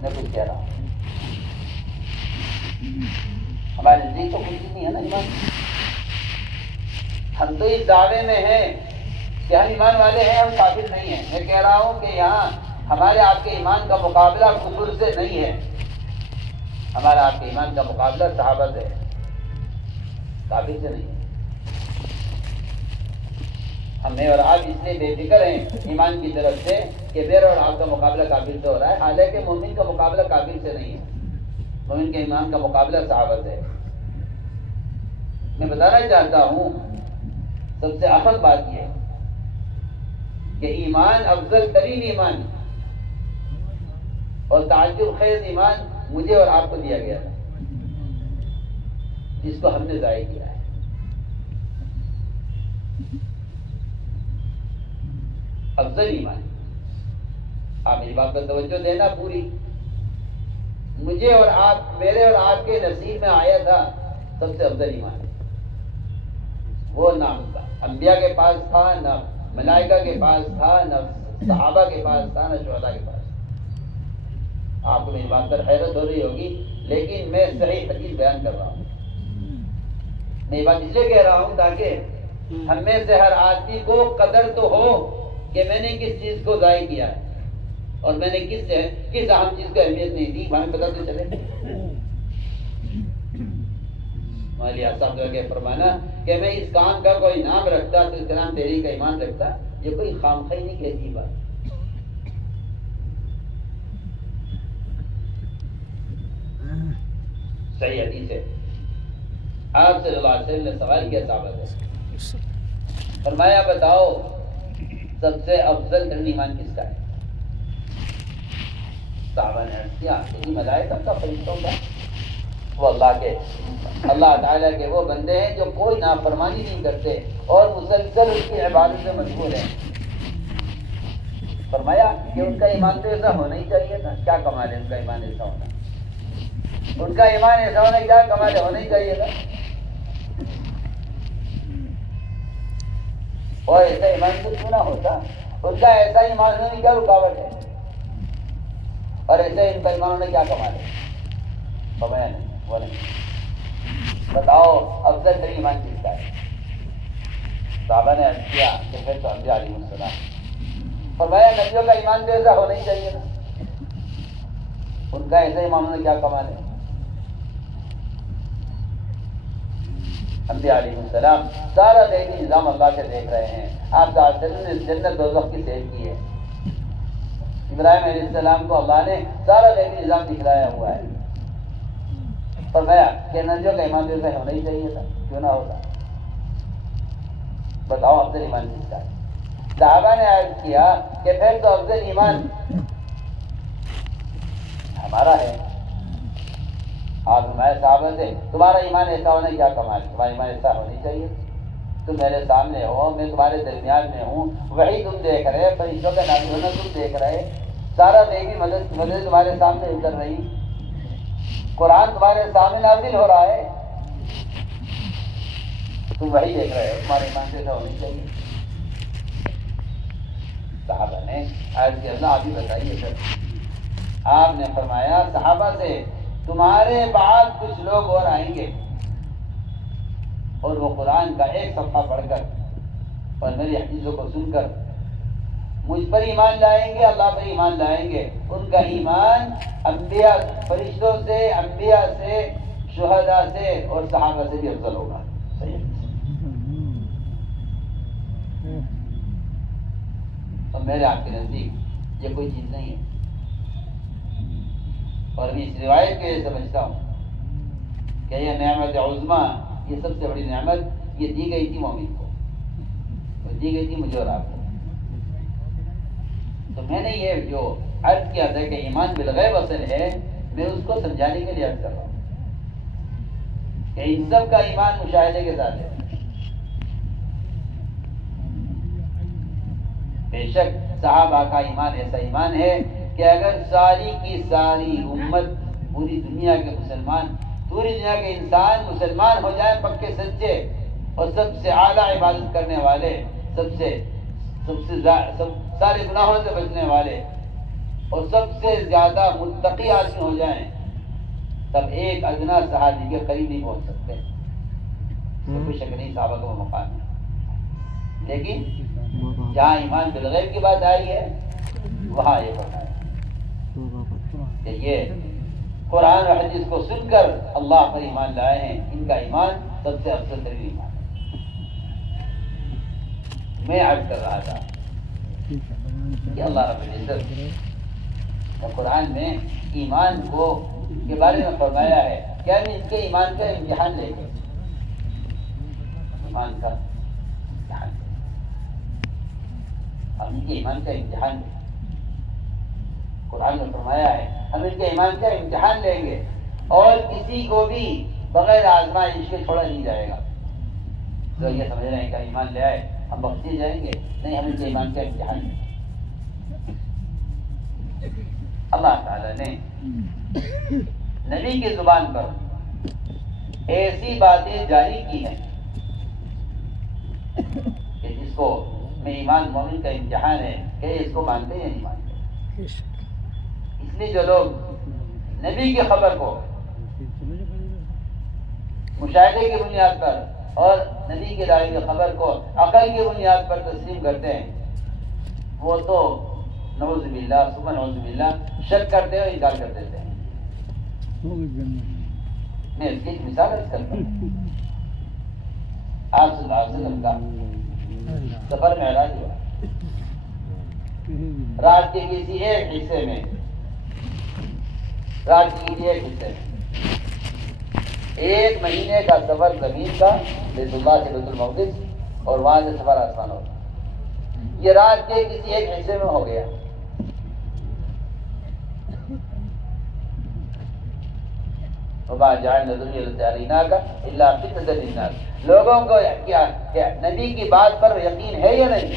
میں کچھ کہہ رہا ہوں، ہمارے نزدیک تو کچھ نہیں ہے نا ایمان، ہم تو اس دعوے میں ہیں کہ ہم ایمان والے ہیں، ہم کافر نہیں ہیں۔ میں کہہ رہا ہوں کہ یہاں ہمارے آپ کے ایمان کا مقابلہ کفر سے نہیں ہے، ہمارا آپ کے ایمان کا مقابلہ صحابہ سے ہے، کافر سے نہیں۔ ہمیں اور آپ اس لیے بے فکر ہیں ایمان کی طرف سے کہ میرا اور آپ کا مقابلہ کافر سے ہو رہا ہے، حالانکہ مومن کا مقابلہ کافر سے نہیں ہے، مومن کے ایمان کا مقابلہ صحابہ سے ہے۔ میں بتانا چاہتا ہوں سب سے اہم بات یہ ہے کہ ایمان افضل ترین ایمان اور تعجب خیز ایمان مجھے اور آپ کو دیا گیا تھا، جس کو ہم نے ضائع کیا ہے۔ افضل ایمان، آپ میری بات پر توجہ دینا پوری، مجھے اور آپ، میرے اور آپ کے نصیب میں آیا تھا سب سے افضل ایمان، وہ نہ انبیاء کے پاس تھا، نہ ملائکہ کے پاس تھا، نہ صحابہ کے پاس تھا، نہ شہداء کے پاس۔ آپ کو میری بات پر حیرت ہو رہی ہوگی، لیکن میں صحیح حدیث بیان کر رہا ہوں۔ میں یہ بات اس لیے کہہ رہا ہوں تاکہ ہم میں سے ہر آدمی کو قدر تو ہو کہ میں نے کس چیز کو ضائع کیا ہے اور میں نے کس اہم چیز کو اہمیت نہیں دی، ہمیں پتہ تو چلے۔ مولانا صاحب نے فرمانا کہ میں اس کام کا کوئی نام رکھتا تو اس کا نام تحریک ایمان رکھتا، یہ کوئی خامخواہی نہیں کہتی بات۔ صحیح حدیث ہے، آپ صلی اللہ علیہ وسلم نے سوال کیا صحابہ سے، فرمایا بتاؤ سب سے افضل ترین ایمان کس کا ہے؟ صحابہ نے عرض کیا ملائکہ کا، فرشتوں کا۔ وہ اللہ تعالیٰ کے وہ بندے ہیں جو کوئی نافرمانی نہیں کرتے اور مسلسل اس کی عبادت میں مشغول ہیں۔ فرمایا کہ ان کا ایمان تو ایسا ہونا ہی چاہیے تھا۔ کیا کمال ہے ان کا ایمان ایسا ہونا، ان کا ایمان ایسا ہونا کیا کمال ہے، ہونا ہی چاہیے تھا۔ اور ایسا ایمان کچھ نہ ہوتا، ان کا ایسا ایمان ہونے میں کیا رکاوٹ ہے، اور ایسے ان کا ایمان ہونے کیا کمال ہے؟ فرمایا نہیں، وہ نہیں۔ بتاؤ افضل ترین ایمان کس کا ہے؟ صحابہ نے عرض کیا کہ پھر تو انبیاء علیہ السلام۔ فرمایا نبیوں کا ایمان بھی ایسا ہونا ہی چاہیے نا، ان کا ایسا ایمان ہونے کیا کمال ہے؟ انبیاء علیہ السلام سارا غیبی نظام اللہ کے دیکھ رہے ہیں۔ آپ کا جنت دوزخ کی سیر کی ہے۔ ابراہیم علیہ السلام کو اللہ نے سارا غیبی نظام دکھلایا ہوا ہے۔ فرمایا کہ نبیوں کا ایمان جیسا ہونا ہی چاہیے تھا، کیوں نہ ہوتا؟ بتاؤ افضل ایمان کس کا ہے؟ صحابہ نے عرض کیا کہ پھر تو افضل ایمان ہمارا ہے۔ آپ ہمارے صحابہ سے تمہارا ایمان ایسا ہونا کیا کمال ہے، تمہارا ایمان ایسا ہونا چاہیے، تم میرے سامنے ہو، میں تمہارے درمیان میں ہوں، وہی تم دیکھ رہے، فرشتوں کا نازل ہونا تم دیکھ رہے، سارا غیبی مدد تمہارے سامنے اتر رہی، قرآن تمہارے سامنے نازل ہو رہا ہے، تم وہی دیکھ رہے ہو، تمہارے ایمان سے ایسا ہونی چاہیے۔ صحابہ نے عرض کیا اللہ آپ ہی بتائیے سر۔ آپ نے فرمایا صحابہ سے تمہارے بعد کچھ لوگ اور آئیں گے اور وہ قرآن کا ایک صفحہ پڑھ کر اور میری حدیثوں کو سن کر مجھ پر ایمان لائیں گے، اللہ پر ایمان لائیں گے، ان کا ایمان انبیاء، فرشتوں سے، انبیاء سے، شہداء سے اور صحابہ سے بھی افضل ہوگا۔ صحیح۔ اور میرے آپ کے نزدیک یہ کوئی چیز نہیں ہے، اور میں اس روایت کے سمجھتا ہوں کہ یہ نعمت عظمیٰ، یہ سب سے بڑی نعمت یہ دی گئی تھی مومن کو، اور دی گئی تھی مجھے اور آپ کو۔ تو میں نے یہ جو عرض کیا تھا کہ ایمان بالغیب اصل ہے، میں اس کو سمجھانے کے لیے عرض کر رہا ہوں کہ ان سب کا ایمان مشاہدے کے ساتھ ہے۔ بے شک صحابہ کا ایمان ایسا ایمان ہے کہ اگر ساری کی ساری امت، پوری دنیا کے مسلمان، پوری دنیا کے انسان مسلمان ہو جائیں پکے سچے اور سب سے اعلیٰ عبادت کرنے والے، سب سے سارے گناہوں سے بچنے والے اور سب سے زیادہ متقی آدمی ہو جائیں، تب ایک ادنا صحابی کے قریب نہیں پہنچ سکتے۔ کوئی شک نہیں صحابہ کا مقام ہے، لیکن جہاں ایمان بالغیب کی بات آئی ہے وہاں یہ بات ہے کہ یہ قرآن اور حدیث کو سن کر اللہ پر ایمان لائے ہیں، ان کا ایمان سب سے افضل ترین ایمان ہے۔ میں عرض کر رہا تھا کہ اللہ رب العزت قرآن میں ایمان کو کے بارے میں فرمایا ہے کہ ہم اس کے ایمان کا امتحان لیں گے، ایمان کا امتحان لیں، ہم ان کے ایمان کا امتحان لیں۔ قرآن میں فرمایا ہے ہم ان کے ایمان کا امتحان لیں گے اور کسی کو بھی بغیر آزمائش کے چھوڑا نہیں جائے گا۔ تو یہ سمجھ رہے ہیں کہ ایمان لے آئے ہم بخشے جائیں گے، نہیں، ہم ان کے ایمان کا امتحان لیں۔ اللہ تعالیٰ نے نبی کی زبان پر ایسی باتیں جاری کی ہیں کہ جس کو میں ایمان مومن کا امتحان ہے کہ اس کو مانتے ہیں یا نہیں مانتے۔ اس لیے جو لوگ نبی کی خبر کو مشاہدے کی بنیاد پر اور نبی کے دعوے کی خبر کو عقل کی بنیاد پر تسلیم کرتے ہیں، وہ تو نعوذ باللہ ثم نعوذ باللہ شک کرتے اور انکار کر دیتے ہیں۔ میں اس کی ایک مثال عرض کرتا ہوں۔ آپ صلی اللہ علیہ وسلم کا سفر معراج ہوا، رات کے کسی ایک حصے میں، ایک مہینے کا سفر زمین کا بیت اللہ سے بیت المقدس اور وہاں سے سفر آسمان ہوگا، یہ رات کے کسی ایک حصے میں ہو گیا۔ وما جعلنا ذرية أريناك إلا فتنة للناس، لوگوں کو کیا نبی کی بات پر یقین ہے یا نہیں؟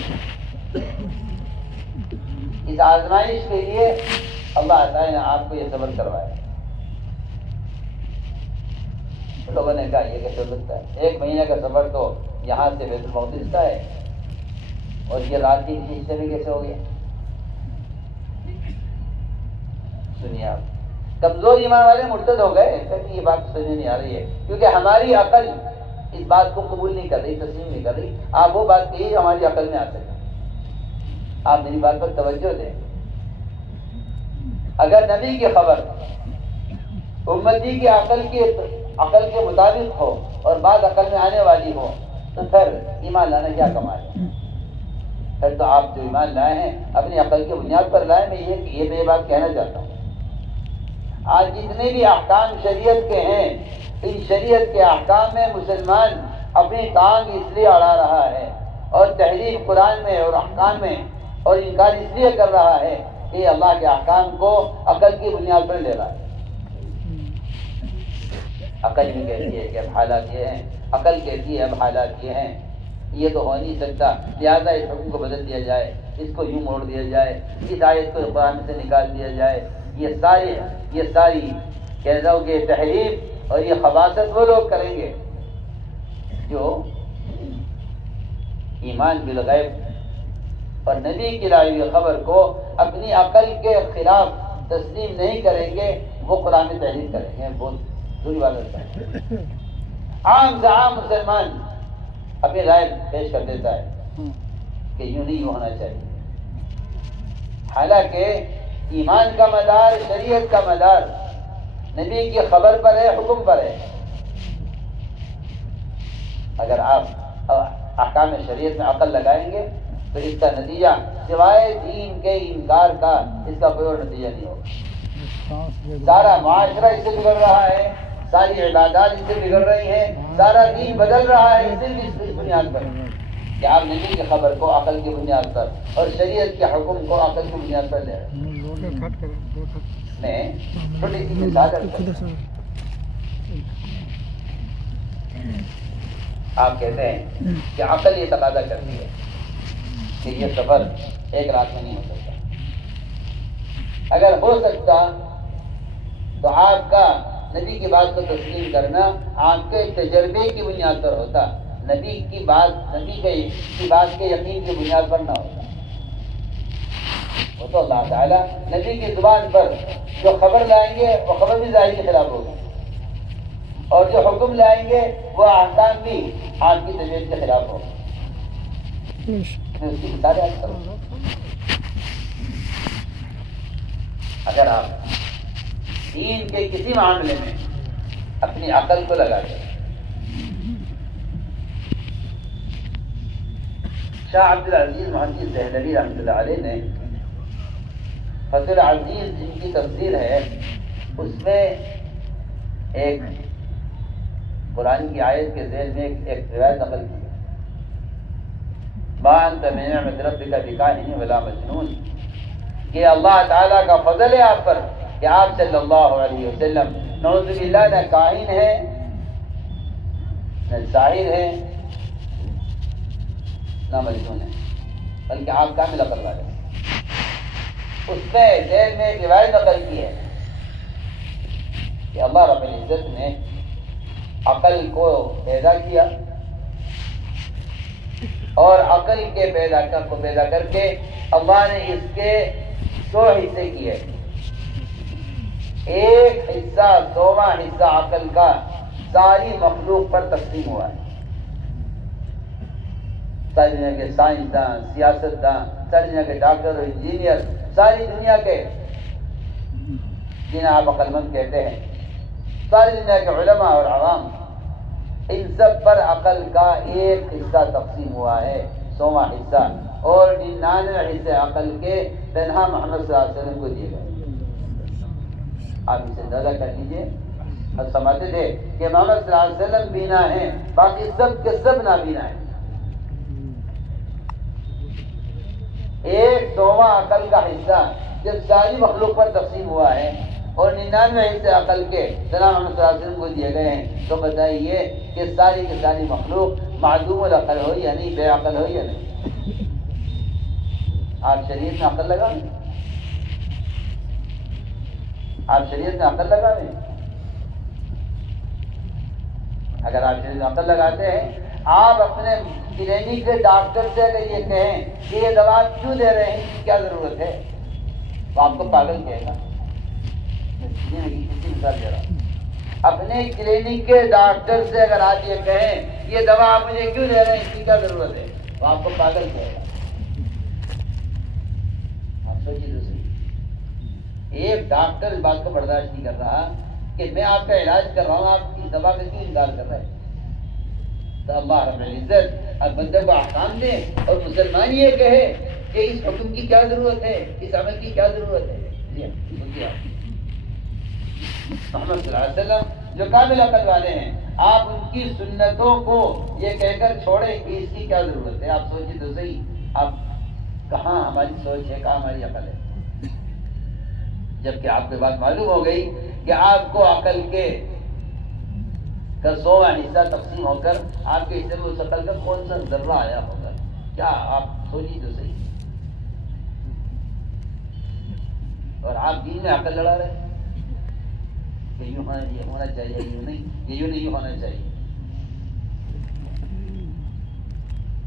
اس آزمائش کے لیے اللہ تعالیٰ نے آپ کو یہ صبر کروایا۔ لوگوں نے کہا یہ کیسے ہو سکتا ہے؟ 1 مہینے کا سفر تو یہاں سے بیت المقدس کا ہے، اور یہ رات کی حصے میں کیسے ہو گیا؟ سنیے آپ، کمزور ایمان والے مرتد ہو گئے، کہتے یہ بات سمجھ نہیں آ رہی ہے، کیونکہ ہماری عقل اس بات کو قبول نہیں کر رہی، تسلیم نہیں کر رہی۔ آپ وہ بات کہیے ہماری عقل میں آ سکے۔ آپ میری بات پر توجہ دیں۔ اگر نبی کی خبر امتی کی عقل کے مطابق ہو اور بات عقل میں آنے والی ہو تو پھر ایمان لانا کیا کمال ہے؟ پھر تو آپ جو ایمان لائے ہیں اپنی عقل کی بنیاد پر لائے۔ میں یہ بات کہنا چاہتا ہوں، آج جتنے بھی احکام شریعت کے ہیں، ان شریعت کے احکام میں مسلمان اپنی ٹانگ اس لیے اڑا رہا ہے اور تحریف قرآن میں اور احکام میں اور انکار اس لیے کر رہا ہے کہ اللہ کے احکام کو عقل کی بنیاد پر لے رہا ہے۔ عقل بھی کہتی ہے کہ اب حالات یہ ہیں، عقل کہتی ہے اب حالات یہ ہیں، یہ تو ہو نہیں سکتا، لہٰذا اس حکم کو بدل دیا جائے، اس کو یوں موڑ دیا جائے، اس آیت کو قرآن سے نکال دیا جائے۔ یہ ساری کہہ رہا ہوں کہ تحریف اور یہ خباثت وہ لوگ کریں گے جو ایمان بالغیب اور نبی کی لائی ہوئی خبر کو اپنی عقل کے خلاف تسلیم نہیں کریں گے، وہ قرآن میں تحریف کریں گے۔ بہت دوری بات ہے۔ عام سے عام مسلمان اپنی رائے پیش کر دیتا ہے کہ یوں نہیں ہونا چاہیے، حالانکہ ایمان کا مدار، شریعت کا مدار نبی کی خبر پر ہے، حکم پر ہے۔ اگر آپ احکام شریعت میں عقل لگائیں گے تو اس کا نتیجہ سوائے دین کے انکار کا اس کا کوئی اور نتیجہ نہیں ہوگا۔ سارا معاشرہ اس سے بگڑ رہا ہے، ساری عبادات اس سے بگڑ رہی ہیں، سارا دین بدل رہا ہے صرف اس بنیاد پر کہ آپ نبی کی خبر کو عقل کی بنیاد پر اور شریعت کے حکم کو عقل کی بنیاد پر لے رہے ہیں۔ میں چھوٹی سی مثال آپ کہتے ہیں کہ عقل یہ تقاضا کرتی ہے کہ یہ سفر 1 رات میں نہیں ہو سکتا۔ اگر ہو سکتا تو آپ کا نبی کی بات کو تسلیم کرنا آپ کے تجربے کی بنیاد پر ہوتا، نبی کی بات کے یقین کی بنیاد پر نہ ہوتا۔ وہ تو اللہ تعالیٰ نبی کی زبان پر جو خبر لائیں گے وہ خبر بھی ظاہر کے خلاف ہوگی، اور جو حکم لائیں گے وہ احکام بھی آپ کی طبیعت کے خلاف ہوگا۔ میں اس کی مثال یاد کروں، اگر آپ دین کے کسی معاملے میں اپنی عقل کو لگا دیں، شاہ عبدالعزیز محدث دہلوی رحمۃ اللہ علیہ نے فضل عزیز جن کی تفسیر ہے اس میں ایک قرآن کی آیت کے ذیل میں ایک روایت نقل کی ہے، ما انت بنعمت ربک بکاہن ولا مجنون، کہ اللہ تعالیٰ کا فضل ہے آپ پر کہ آپ صلی اللہ علیہ وسلم نعوذ باللہ نہ کاہن ہے، نہ ساحر ہے، نہ مجنون ہے، بلکہ آپ کامل عقل والے ہیں۔ اس میں ذیل میں ایک روایت نقل کی ہے کہ اللہ رب العزت نے عقل کو پیدا کیا اور عقل کے پیدا کر کے اللہ نے اس کے 100 حصے کیے، ایک حصہ 100واں حصہ عقل کا ساری مخلوق پر تقسیم ہوا ہے۔ ساری دنیا کے سائنسداں، سیاستداں، ساری دنیا کے ڈاکٹر اور انجینئر، ساری دنیا کے جنہیں آپ عقل مند کہتے ہیں، ساری دنیا کے علماء اور عوام، ان سب پر عقل کا ایک حصہ تقسیم ہوا ہے، 100واں حصہ، اور 99 حصے عقل کے تنہا محمد صلی اللہ علیہ وسلم کو دیے گئے۔ آپ اسے اندازہ کر لیجیے، ہم سمجھتے تھے کہ محمد صلی اللہ علیہ وسلم بینا ہیں، باقی سب کے سب نابینا ہیں۔ ایک 100واں عقل کا حصہ جب ساری مخلوق پر تقسیم ہوا ہے اور 99 حصے عقل کے جناب محمد صلی اللہ علیہ وسلم کو دیے گئے ہیں، تو بتائیے کہ ساری کی ساری مخلوق معدوم العقل ہو یا نہیں، بے عقل ہو یا نہیں؟ آپ شریعت میں عقل لگا دیں، آپ شریعت میں عقل لگا دیں۔ اگر آپ شریعت میں عقل لگاتے ہیں، آپ اپنے کلینک کے ڈاکٹر سے اگر یہ کہیں کہ یہ دوا کیوں دے رہے ہیں، اس کی کیا ضرورت ہے، تو آپ کو پاگل کہے گا۔ میں کسی مثال دے رہا ہوں، اپنے کلینک کے ڈاکٹر سے اگر آپ یہ کہیں یہ دوا آپ مجھے کیوں دے رہے ہیں، اس کی کیا ضرورت ہے، تو آپ کو پاگل کہے گا۔ آپ سوچیے تو صحیح، ایک ڈاکٹر اس بات کو برداشت نہیں کر رہا کہ میں آپ کا علاج کر رہا ہوں، آپ کی دوا کا کیوں انکار کر رہے ہیں؟ تو اللہ رب العزت اب بندے کو احکام دے اور مسلمان یہ کہے کہ اس حکم کی کیا ضرورت ہے، اس عمل کی کیا ضرورت ہے۔ محمد صلی اللہ علیہ وسلم جو کامل عقل والے ہیں، آپ ان کی سنتوں کو یہ کہہ کر چھوڑیں کہ اس کی کیا ضرورت ہے۔ آپ سوچیں تو صحیح، آپ کہاں ہماری سوچ ہے، کہاں ہماری عقل ہے؟ جبکہ آپ کے بات معلوم ہو گئی کہ آپ کو عقل کے کا 100واں حصہ تقسیم ہو کر آپ کے حصے میں اس عقل کا کون سا ذرہ آیا ہوگا، کیا آپ سوچیے تو صحیح۔ اور آپ دین میں عقل لڑا رہے کہ یوں ہونا چاہیے، یوں نہیں ہونا چاہیے۔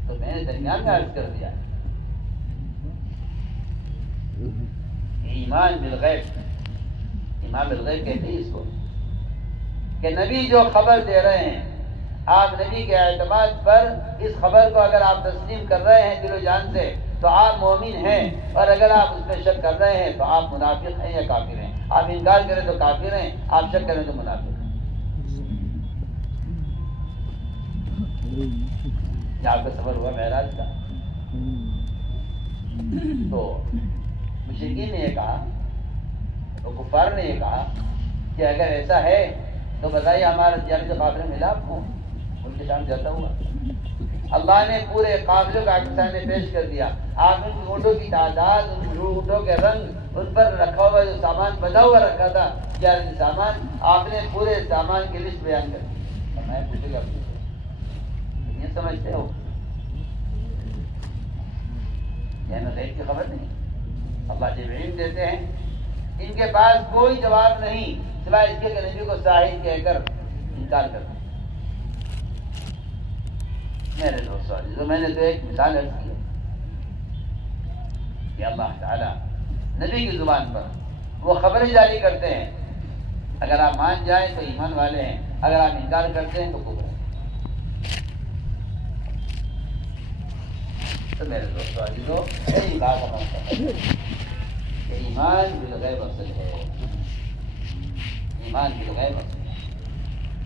تو میں نے درمیان میں عرض کر دیا ایمان بالغیب، ایمان بالغیب کہتے ہیں اس کو کہ نبی جو خبر دے رہے ہیں، آپ نبی کے اعتماد پر اس خبر کو اگر آپ تسلیم کر رہے ہیں دل و جان سے تو آپ مومن ہیں، اور اگر آپ اس میں شک کر رہے ہیں تو آپ منافق ہیں یا کافر ہیں۔ آپ انکار کریں تو کافر ہیں، آپ شک کریں تو منافق ہیں۔ کیا آپ کا سفر ہوا معراج کا؟ تو مشرکین نے یہ کہا، تو کفار نے یہ کہا کہ اگر ایسا ہے تو بتائیے ہمارا تجارت کے قافلے میں لاپ ہوں ان کے شام جاتا ہوا۔ اللہ نے پورے قافلے کا سامنے پیش کر دیا، آپ ان کی اونٹوں کی تعداد، ان کی اونٹوں کے رنگ، ان پر رکھا ہوا جو سامان بندھا ہوا رکھا تھا تجارتی سامان، آپ نے پورے سامان کی لسٹ بیان کر دی۔ میں پوچھے گا یہ سمجھتے ہو یعنی غیب کی خبر نہیں، اللہ جب علم دیتے ہیں ان کے پاس کوئی جواب نہیں سوائے اس کے کہ نبی کو صاحب کہہ کر انکار کرتے۔ میرے دوستوں، میں نے تو ایک مثال عرض کی کہ اللہ تعالی نبی کی زبان پر وہ خبریں جاری کرتے ہیں، اگر آپ مان جائیں تو ایمان والے ہیں، اگر آپ انکار کرتے ہیں تو کفر ہیں۔ تو میرے دوستوں عزیزو، یہی بات ہم کرتے ہیں کہ ایمان بالغیب اصل ہے، ایمان بالغیب اصل ہے۔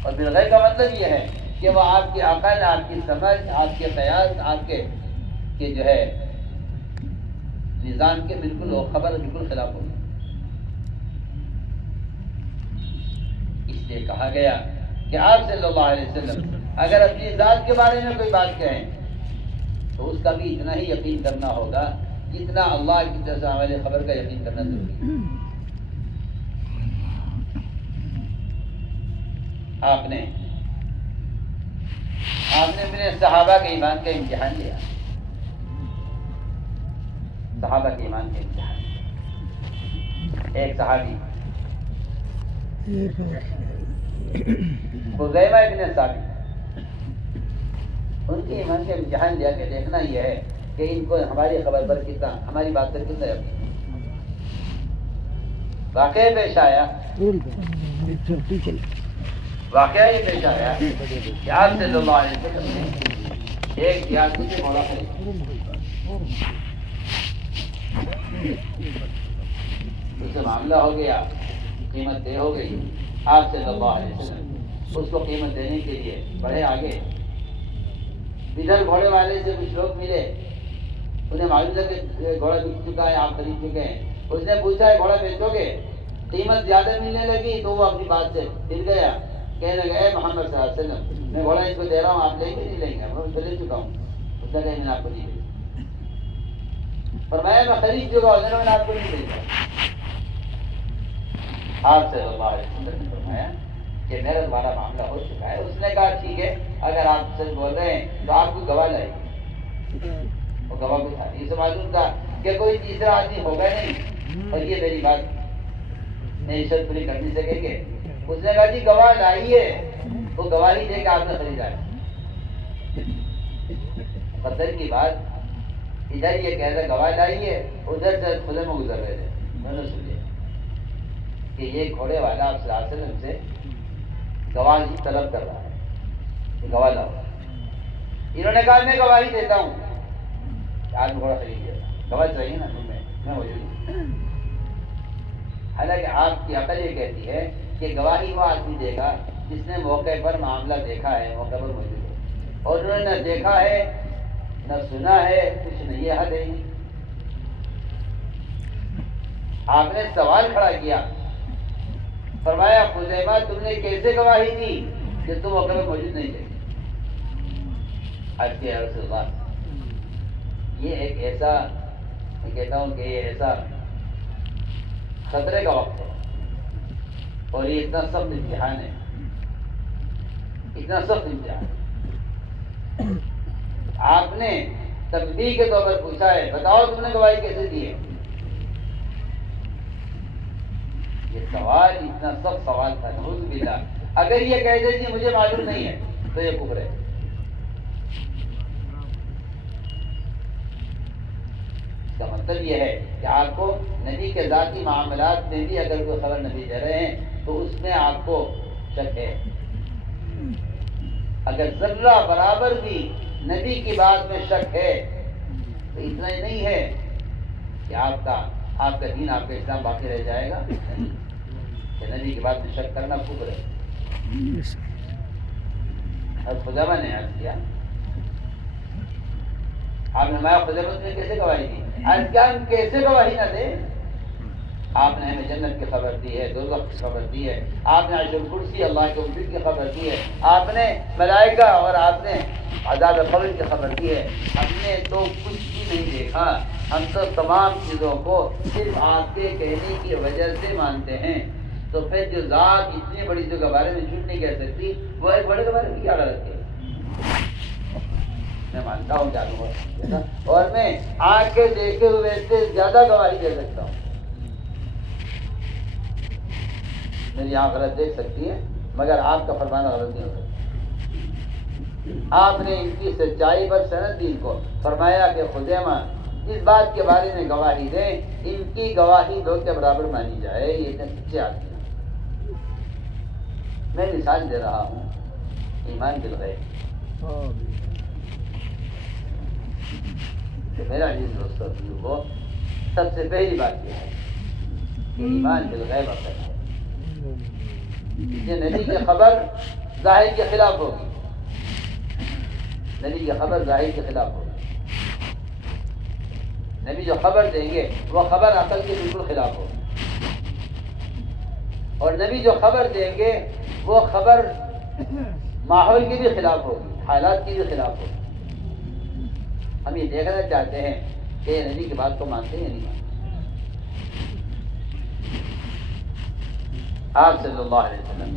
اور بالغیب کا مطلب یہ ہے کہ وہ آپ کی عقل، آپ کی سمجھ، آپ کے قیاس، آپ کے جو ہے نظام کے بالکل وہ خبر بالکل خلاف ہوگی۔ اس لیے کہا گیا کہ آپ صلی اللہ علیہ وسلم اگر اپنی ذات کے بارے میں کوئی بات کہیں تو اس کا بھی اتنا ہی یقین کرنا ہوگا جتنا اللہ کی طرف سے ہمارے خبر کا یقین کرنا ضروری ہے۔ آپ نے اپنے صحابہ کے ایمان کا امتحان لیا، صحابہ کے ایمان کا امتحان۔ ایک صحابی خزیمہ ابن ثابت، ان کے ایمان کا امتحان لیا کہ دیکھنا یہ ہے کہ ان کو ہماری خبر پر کتنا، ہماری بات پر کتنا یقین۔ واقعہ پیش آیا کہ آپ صلی اللہ علیہ وسلم نے ایک دیہاتی سے گھوڑا خریدا، اس سے معاملہ ہو گیا، قیمت طے ہو گئی۔ آپ صلی اللہ علیہ وسلم اس کو قیمت دینے کے لیے بڑھے آگے۔ ادھر گھوڑے والے سے کچھ لوگ ملے، انہیں معلوم تھا کہ گھوڑا بک چکا ہے، آپ خرید چکے ہیں۔ اس نے پوچھا ہے گھوڑا بیچو گے؟ قیمت زیادہ ملنے لگی تو وہ اپنی بات سے پھر گیا، کہنے لگا اے محمد صلی اللہ علیہ وسلم میں گھوڑا اس کو دے رہا ہوں، آپ لیں گے نہیں لیں گے؟ میں اس کو لے چکا ہوں۔ اس نے کہا میں نے آپ کو نہیں بھیجا، فرمایا میں خرید چکا ہوں، میں نے آپ کو نہیں بھیجا۔ آپ صلی اللہ علیہ وسلم نے فرمایا کہ میرا تمہارا معاملہ ہو چکا ہے. اس نے کہا ٹھیک ہے, اگر آپ سچ بول رہے ہیں تو آپ کو گواہ لائیے. وہ گواہ کو تھا, یہ سے معلوم تھا کہ کوئی تیسرا آدمی ہوگا نہیں اور یہ میری بات میری شرط پوری کر نہیں سکیں گے. اس نے کہا جی گواہ لائیے. وہ گواہی دے کے آپ نے خریدا ہے. قدر کی بات ادھر یہ کہہ رہے گواہ لائیے, ادھر سے کھلے میں گزر رہے تھے. میں نے سنیا کہ یہ گھوڑے والا آپ صلی اللہ علیہ وسلم سے گواہ طلب کر رہا ہے کہ گواہ لاؤ. انہوں نے کہا میں گواہی دیتا ہوں. آج گھوڑا خرید لیا, گواہ چاہیے نا تمہیں, میں موجود ہوں. حالانکہ آپ کی عقل یہ کہتی ہے کہ گواہی وہ آدمی دے گا جس نے موقع پر معاملہ دیکھا ہے, موقع پر موجود ہے. اور انہوں نے نہ دیکھا ہے نہ سنا ہے, کچھ نہیں, یہ حد ہے نہیں. آپ نے سوال کھڑا کیا, فرمایا خزیمہ تم نے کیسے گواہی دی کہ تم موقع پر موجود نہیں تھے؟ آج کے رسول اللہ, یہ ایک ایسا, میں کہتا ہوں کہ یہ ایسا خطرے کا وقت ہے اور یہ اتنا سخت امتحان ہے, اتنا سخت امتحان. آپ نے تنبیہ کے طور پر پوچھا ہے, بتاؤ تم نے گواہی کیسے دی ہے؟ یہ سوال اتنا سخت سوال تھا, نعوذ باللہ. اگر یہ کہہ دے کہ مجھے معلوم نہیں ہے تو یہ کفر ہے. اس کا مطلب یہ ہے کہ آپ کو نبی کے ذاتی معاملات میں بھی اگر کوئی خبر نبی دے رہے ہیں تو اس میں آپ کو شک ہے. اگر ذرہ برابر بھی نبی کی بات میں شک ہے تو اتنا ہی نہیں ہے کہ آپ کا دین, آپ کا اسلام باقی رہ جائے گا. کہ نبی کی بات میں شک کرنا کفر ہے. حضرت خزیمہ نے عرض کیا, آپ نے ہمارا خزیمہ نے کیسے گواہی دی؟ عرض کیا ہم کیسے گواہی نہ دیں؟ آپ نے ہمیں جنت کی خبر دی ہے, دوزخ کی خبر دی ہے, آپ نے عرش الکرسی اللہ کے وجود کی خبر دی ہے, آپ نے ملائکہ اور آپ نے عذاب قبر کی خبر دی ہے. ہم نے تو کچھ بھی نہیں دیکھا, ہم تو تمام چیزوں کو صرف آپ کے کہنے کی وجہ سے مانتے ہیں. تو پھر جو ذات اتنی بڑی چیزوں کے بارے میں جھوٹ نہیں کہہ سکتی, وہ ایک بڑے کے بارے میں کیا غلط ہے؟ میں مانتا ہوں جانوں گا, اور میں آنکھ کے دیکھے ہوئے سے زیادہ گواہی دے سکتا ہوں. میری آنکھ غلط دیکھ سکتی ہے مگر آپ کا فرمانا غلط نہیں ہو سکتا. آپ نے ان کی سچائی پر سند دی کو, فرمایا کہ خزیمہ اس بات کے بارے میں گواہی دیں, ان کی گواہی دو کے برابر مانی جائے. یہ اتنے سچے آدمی ہیں. میں مثال دے رہا ہوں ایمان بالغیب. میرا عزیز دوستو بزرگو, سب سے پہلی بات یہ ہے کہ ایمان بالغیب عقل ہے. یہ نبی کی خبر ظاہر کے خلاف ہوگی, نبی کی خبر ظاہر کے خلاف ہوگی. نبی جو خبر دیں گے وہ خبر عقل کے بالکل خلاف ہوگی, اور نبی جو خبر دیں گے وہ خبر ماحول کی بھی خلاف ہوگی, حالات کی بھی خلاف ہوگی. ہم یہ دیکھنا چاہتے ہیں کہ یہ نبی کی بات کو مانتے ہیں یا نہیں مانتے. آپ صلی اللہ علیہ وسلم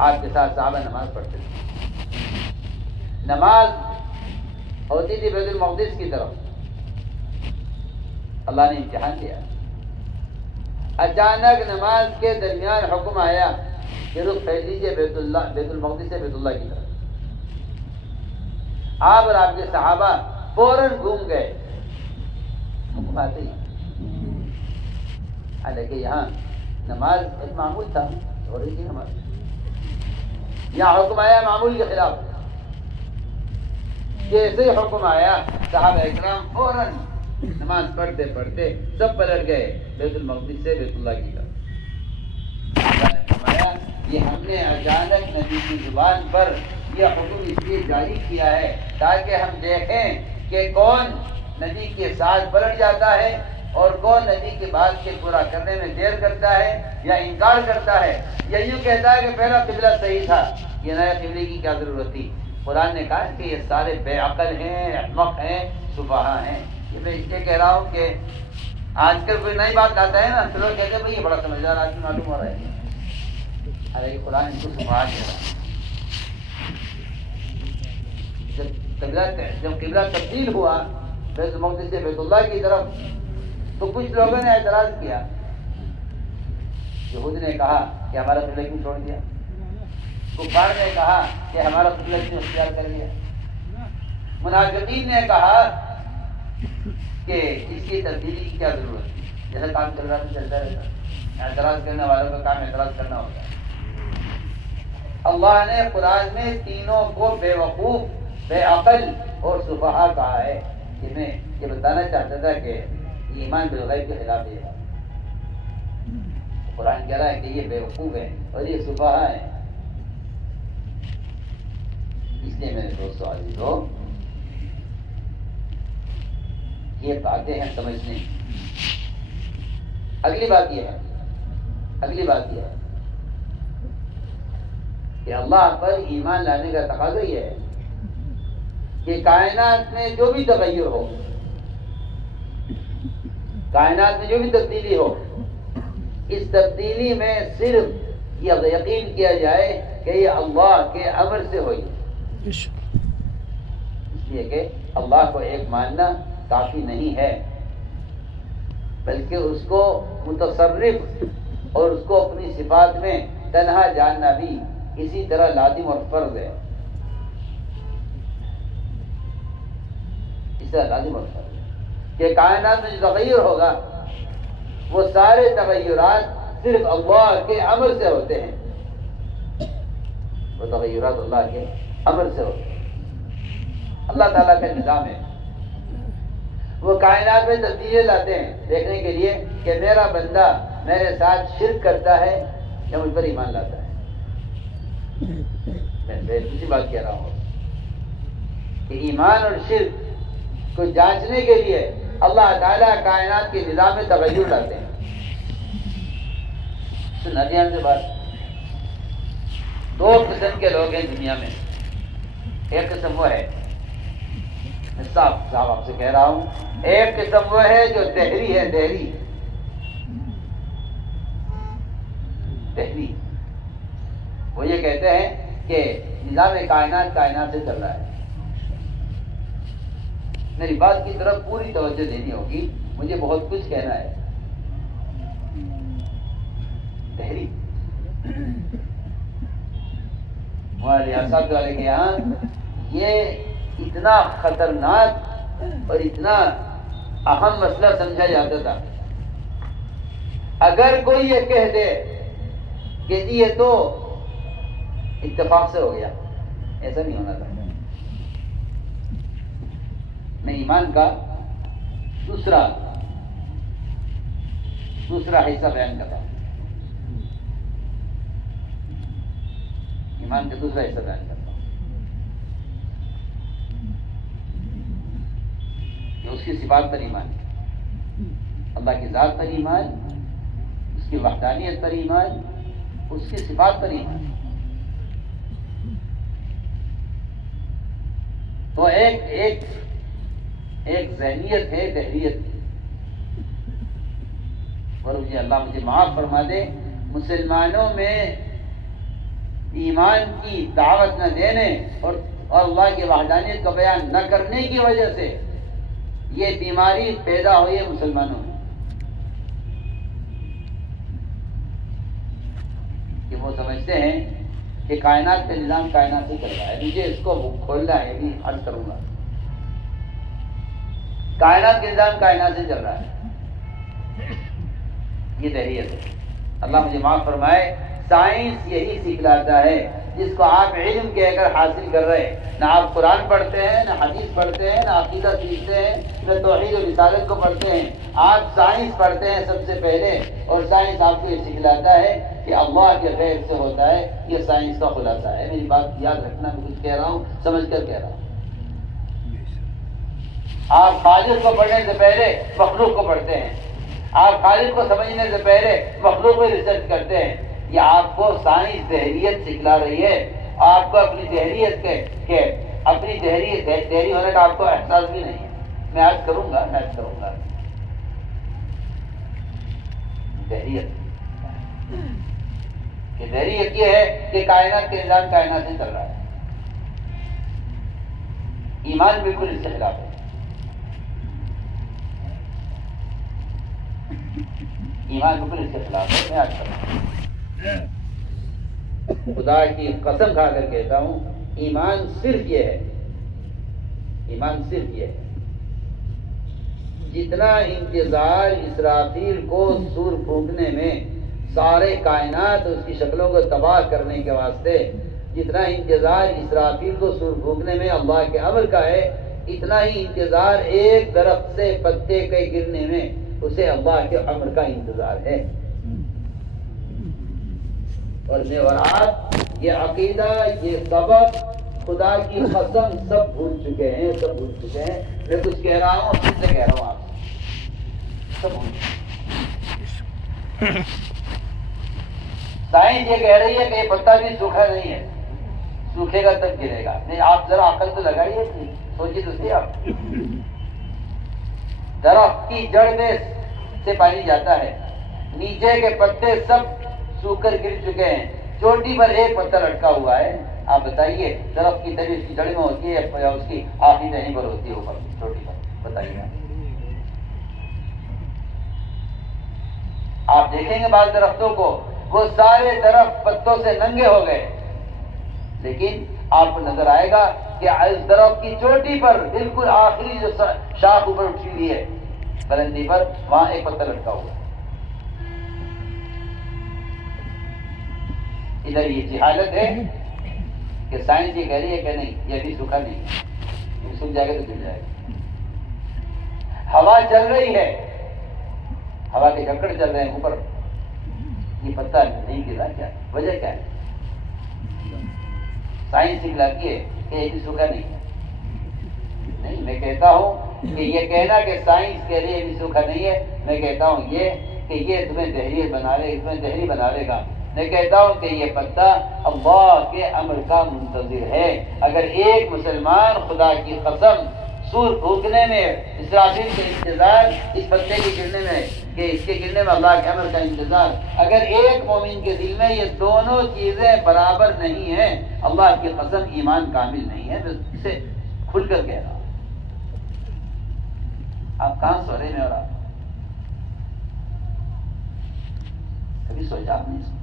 آپ کے ساتھ صحابہ نماز پڑھتے تھے. نماز ہوتی تھی بیت المقدس کی طرف. اللہ نے امتحان دیا. اچانک نماز کے درمیان حکم آیا کہ رخ پھیر لیجیے بیت المقدس سے بیت اللہ کی طرف. آپ اور آپ کے صحابہ فوراً گھوم گئے. حکم آتے ہی, حالانکہ یہاں نماز ایک معمول تھا, ہو رہی تھی نماز. یہاں حکم آیا معمول کے خلاف. جیسے حکم آیا صحابہ اکرام فوراً نماز پڑھتے پڑھتے سب پلٹ گئے بیت المقدس سے بیت اللہ کی طرف. اللہ نے فرمایا یہ ہم نے اچانک نبی کی زبان پر یہ حکم اس لیے جاری کیا ہے تاکہ ہم دیکھیں کہ کون نبی کے ساتھ پلٹ جاتا ہے اور کون نبی کی بات کے پورا کرنے میں دیر کرتا ہے یا انکار کرتا ہے, یا یوں کہتا ہے کہ پہلا قبلہ صحیح تھا, یہ نیا قبلے کی کیا ضرورت تھی. قرآن نے کہا کہ یہ سارے بے عقل ہیں, احمق ہیں, سفہا ہیں. یہ میں اس لیے کہہ رہا ہوں کہ آج کل کوئی نئی بات آتا ہے نا تو لوگ کہتے ہیں بھائی یہ بڑا سمجھدار آدمی معلوم ہو رہا ہے. ارے قرآن ان کو سفاہت دے رہا ہے. جب قبلہ تبدیل ہوا بیت المقدس سے بیت اللہ کی طرف تو کچھ لوگوں نے اعتراض کیا. یہود نے کہا کہ ہمارا قبلہ کیوں چھوڑ دیا, کفار نے کہا کہ ہمارا قبلہ کیوں اختیار کر لیا, منافقین نے کہا کہ اس کی تبدیلی کی کیا ضرورت ہے, جیسا کام چل رہا تو چلتا رہتا. اعتراض کرنے والوں کا کام اعتراض کرنا ہوتا ہے. اللہ نے قرآن میں تینوں کو بے وقوف, بے عقل اور سفہا کہا ہے. کہ میں یہ بتانا چاہتا تھا کہ ایمان بالغیب کے خلاف ہے. قرآن کہہ رہا ہے کہ یہ بے وقوف ہے اور یہ سفہا ہے. اس لیے میرے دوستو عزیزو, یہ باتیں ہیں سمجھنے. اگلی بات یہ ہے کہ اللہ پر ایمان لانے کا تقاضا یہ ہے کہ کائنات میں جو بھی تغیر ہو, کائنات میں جو بھی تبدیلی ہو, اس تبدیلی میں صرف یہ یقین کیا جائے کہ یہ اللہ کے امر سے ہوئی. اس لیے کہ اللہ کو ایک ماننا کافی نہیں ہے, بلکہ اس کو متصرف اور اس کو اپنی صفات میں تنہا جاننا بھی اسی طرح لازم اور فرض ہے. اس طرح لازم اور فرض ہے کہ کائنات میں جو تغیر ہوگا وہ سارے تغیرات صرف اللہ کے امر سے ہوتے ہیں. وہ تغیرات اللہ کے امر سے ہوتے ہیں. اللہ تعالیٰ کا نظام ہے. وہ کائنات میں تبدیلی لاتے ہیں دیکھنے کے لیے کہ میرا بندہ میرے ساتھ شرک کرتا ہے یا مجھ پر ایمان لاتا ہے. میں دوسری بات کہہ رہا ہوں کہ ایمان اور شرک کو جانچنے کے لیے اللہ تعالیٰ کائنات کے نظام میں تغیر لاتے ہیں. سنا دھیان سے بات. دو قسم کے لوگ ہیں دنیا میں. ایک قسم وہ ہے, صاحب آپ سے کہہ رہا ہوں, ایک قسم وہ ہے جو دہری ہے. دہری وہ یہ کہتے ہیں کہ نظام کائنات سے چل رہا ہے. میری بات کی طرف پوری توجہ دینی ہوگی, مجھے بہت کچھ کہنا ہے. دہری ہمارے ریاست والے کے یہاں یہ اتنا خطرناک اور اتنا اہم مسئلہ سمجھا جاتا تھا. اگر کوئی یہ کہہ دے کہ جی یہ تو اتفاق سے ہو گیا, ایسا نہیں ہونا تھا. میں ایمان کا دوسرا حصہ بیان کرتا ہوں. ایمان کا دوسرا حصہ بیان کرتا ہوں کہ اس کی صفات پر ایمان, اللہ کی ذات پر ایمان, اس کی وحدانیت پر ایمان, اس کی صفات پر ایمان. تو ایک ذہنیت ہے دہریت کی. اور اللہ مجھے معاف فرما دے, مسلمانوں میں ایمان کی دعوت نہ دینے اور اللہ کی وحدانیت کا بیان نہ کرنے کی وجہ سے یہ بیماری پیدا ہوئی ہے مسلمانوں میں کہ وہ سمجھتے ہیں کہ کائنات کا نظام کائنات سے چل رہا ہے. مجھے اس کو کھولنا ہے, بھی عرض کروں گا. کائنات کا نظام کائنات سے چل رہا ہے, یہ دہریت ہے. اللہ مجھے معاف فرمائے. سائنس یہی سکھلاتا ہے جس کو آپ علم کہہ کر حاصل کر رہے ہیں. نہ آپ قرآن پڑھتے ہیں, نہ حدیث پڑھتے ہیں, نہ عقیدہ سیکھتے ہیں, نہ توحید و رسالت کو پڑھتے ہیں. آپ سائنس پڑھتے ہیں سب سے پہلے, اور سائنس آپ کو یہ سکھلاتا ہے کہ اللہ کے غیر سے ہوتا ہے. یہ سائنس کا خلاصہ ہے. میری بات یاد رکھنا, میں کچھ کہہ رہا ہوں سمجھ کر کہہ رہا ہوں. آپ خالق کو پڑھنے سے پہلے مخلوق کو پڑھتے ہیں. آپ خالق کو سمجھنے سے پہلے مخلوق پہ ریسرچ کرتے ہیں. یہ آپ کو سائنس دہریت سکھلا رہی ہے. آپ کو اپنی دہریت کے اپنی دہری ہونے کا آپ کو احساس بھی نہیں ہے. میں عرض کروں گا. دہریت کہ دہریت یہ ہے کہ کائنات کے نظام کائنات سے چل رہا ہے. ایمان بالکل اس کے خلاف ہے. ایمان بالکل اس کے خلاف ہے. میں آج خدا کی قسم کھا کر کہتا ہوں ایمان صرف یہ ہے، ایمان صرف یہ ہے جتنا انتظار اسرافیل کو سور پھونکنے میں سارے کائنات اس کی شکلوں کو تباہ کرنے کے واسطے جتنا انتظار اسرافیل کو سور پھونکنے میں اللہ کے امر کا ہے، اتنا ہی انتظار ایک درخت سے پتے کے گرنے میں اسے اللہ کے امر کا انتظار ہے. اور زیورات، یہ عقیدہ، یہ سبق، خدا کی قسم سب بھول چکے ہیں، سب بھول چکے ہیں. میں کچھ کہہ رہا ہوں، پھر سے کہہ رہا ہوں آپ سب بھول چکے ہیں. سائنس یہ کہہ رہی ہے کہ یہ پتا بھی سوکھا نہیں ہے، سوکھے گا تب گرے گا. نہیں، آپ ذرا عقل تو لگائیے، سوچیے تو صحیح. آپ درخت کی جڑ میں سے پانی جاتا ہے، نیچے کے پتے سب سوکھ کر گر چکے ہیں، چوٹی پر ایک پتا لٹکا ہوا ہے. آپ بتائیے درخت کی تری اس کی جڑ میں ہوتی ہے یا اس کی آخری ٹہنی پر ہوتی ہے، اوپر چوٹی پر؟ بتائیے. آپ دیکھیں گے بعض درختوں کو، وہ سارے درخت پتوں سے ننگے ہو گئے، لیکن آپ کو نظر آئے گا کہ اس درخت کی چوٹی پر بالکل آخری جو شاخ اوپر اٹھی ہوئی ہے بلندی پر، وہاں ایک پتا لٹکا ہوا ہے. ادھر یہ جہالت ہے کہ سائنس یہ کہہ رہی ہے کہ نہیں، یہ ابھی سوکھا نہیں ہے، یہ سوکھ جائے گا تو گر جائے گا. ہوا چل رہی ہے، ہوا کے جھکڑ چل رہے ہیں اوپر، یہ پتہ نہیں گرا. کیا وجہ کیا ہے؟ سائنس سکھلاتی ہے کہ یہ بھی سوکھا نہیں ہے. نہیں، میں کہتا ہوں کہ یہ کہنا کہ سائنس کہہ رہی ہے بھی سوکھا نہیں ہے، میں کہتا ہوں یہ کہ یہ تمہیں دہریت بنا لے، تمہیں دہری بنا لے گا. میں کہتا ہوں کہ یہ پتا اللہ کے امر کا منتظر ہے. اگر ایک مسلمان خدا کی قسم سور پھونکنے میں، اسرافیل کے انتظار، اس پتے کے گرنے میں، کہ اس کے گرنے میں اللہ کے امر کا انتظار، اگر ایک مومن کے دل میں یہ دونوں چیزیں برابر نہیں ہیں، اللہ کی قسم ایمان کامل نہیں ہے. میں اسے کھل کر کہہ رہا ہوں. آپ کہاں سو رہے ہیں؟ اور آپ کبھی سوچا آپ نہیں؟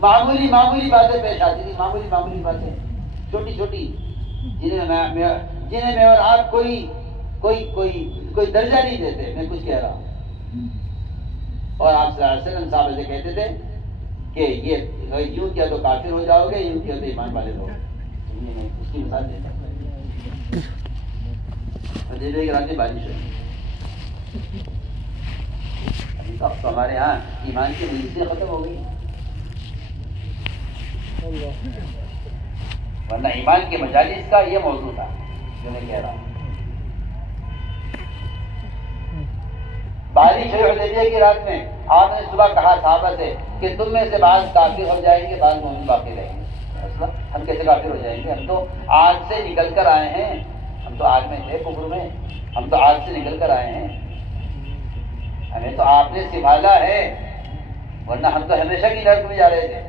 معمولی باتیں پیش آتی تھی، معمولی باتیں، چھوٹی چھوٹی، جنہیں میں اور آپ کوئی درجہ نہیں دیتے. میں کچھ کہہ رہا ہوں اور آپ صلی اللہ علیہ وسلم صاحب سے کہتے تھے کہ یہ یوں کیا تو کافر ہو جاؤ گے، یوں کیا تو ایمان والے لوگ. اس کی مثال دیتا ہوں. مدینے کے رات میں بارش ہوئی، ابھی تو ہمارے ہاں ایمان کی مجلسیں ختم ہو گئی، ورنہ ایمان کے مجالس کا یہ موضوع تھا جو میں کہہ رہا ہوں. بارش ہوئی حدیبیہ کی رات میں، آپ نے صبح کہا صحابہ سے کہ تم میں سے بعض کافر ہو جائیں گے، بعض مومن باقی رہیں گے. ہم کیسے کافر ہو جائیں گے؟ ہم تو آگ سے نکل کر آئے ہیں، ہم تو آگ میں تھے، کفر میں، ہم تو آگ سے نکل کر آئے ہیں، ہمیں تو آپ نے سنبھالا ہے، ورنہ ہم تو ہمیشہ کی نرک میں جا رہے تھے.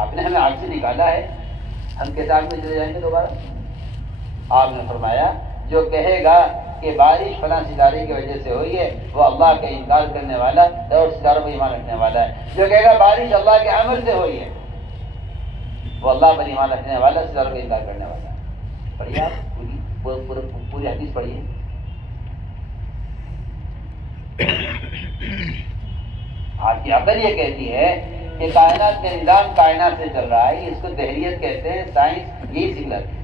آپ نے ہمیں آگ سے نکالا ہے، ہم کیسے آگ میں چلے جائیں گے دوبارہ؟ آپ نے فرمایا جو کہے گا کہ بارش فلاں ستارے کی وجہ سے ہوئی ہے، وہ اللہ کا انکار کرنے والا اور ستاروں پر ایمان رکھنے والا ہے. جو کہے گا بارش اللہ کے عمل سے ہوئی ہے، وہ اللہ پر ایمان رکھنے والا، ستاروں کا انکار کرنے والا ہے. پڑھیے آپ پوری حدیث پڑھیے. آپ کی عقل یہ کہتی ہے کہ کائنات کا نظام کائنات سے چل رہا ہے، اس کو دہریت کہتے ہیں. سائنس یہی سکھلاتی ہے.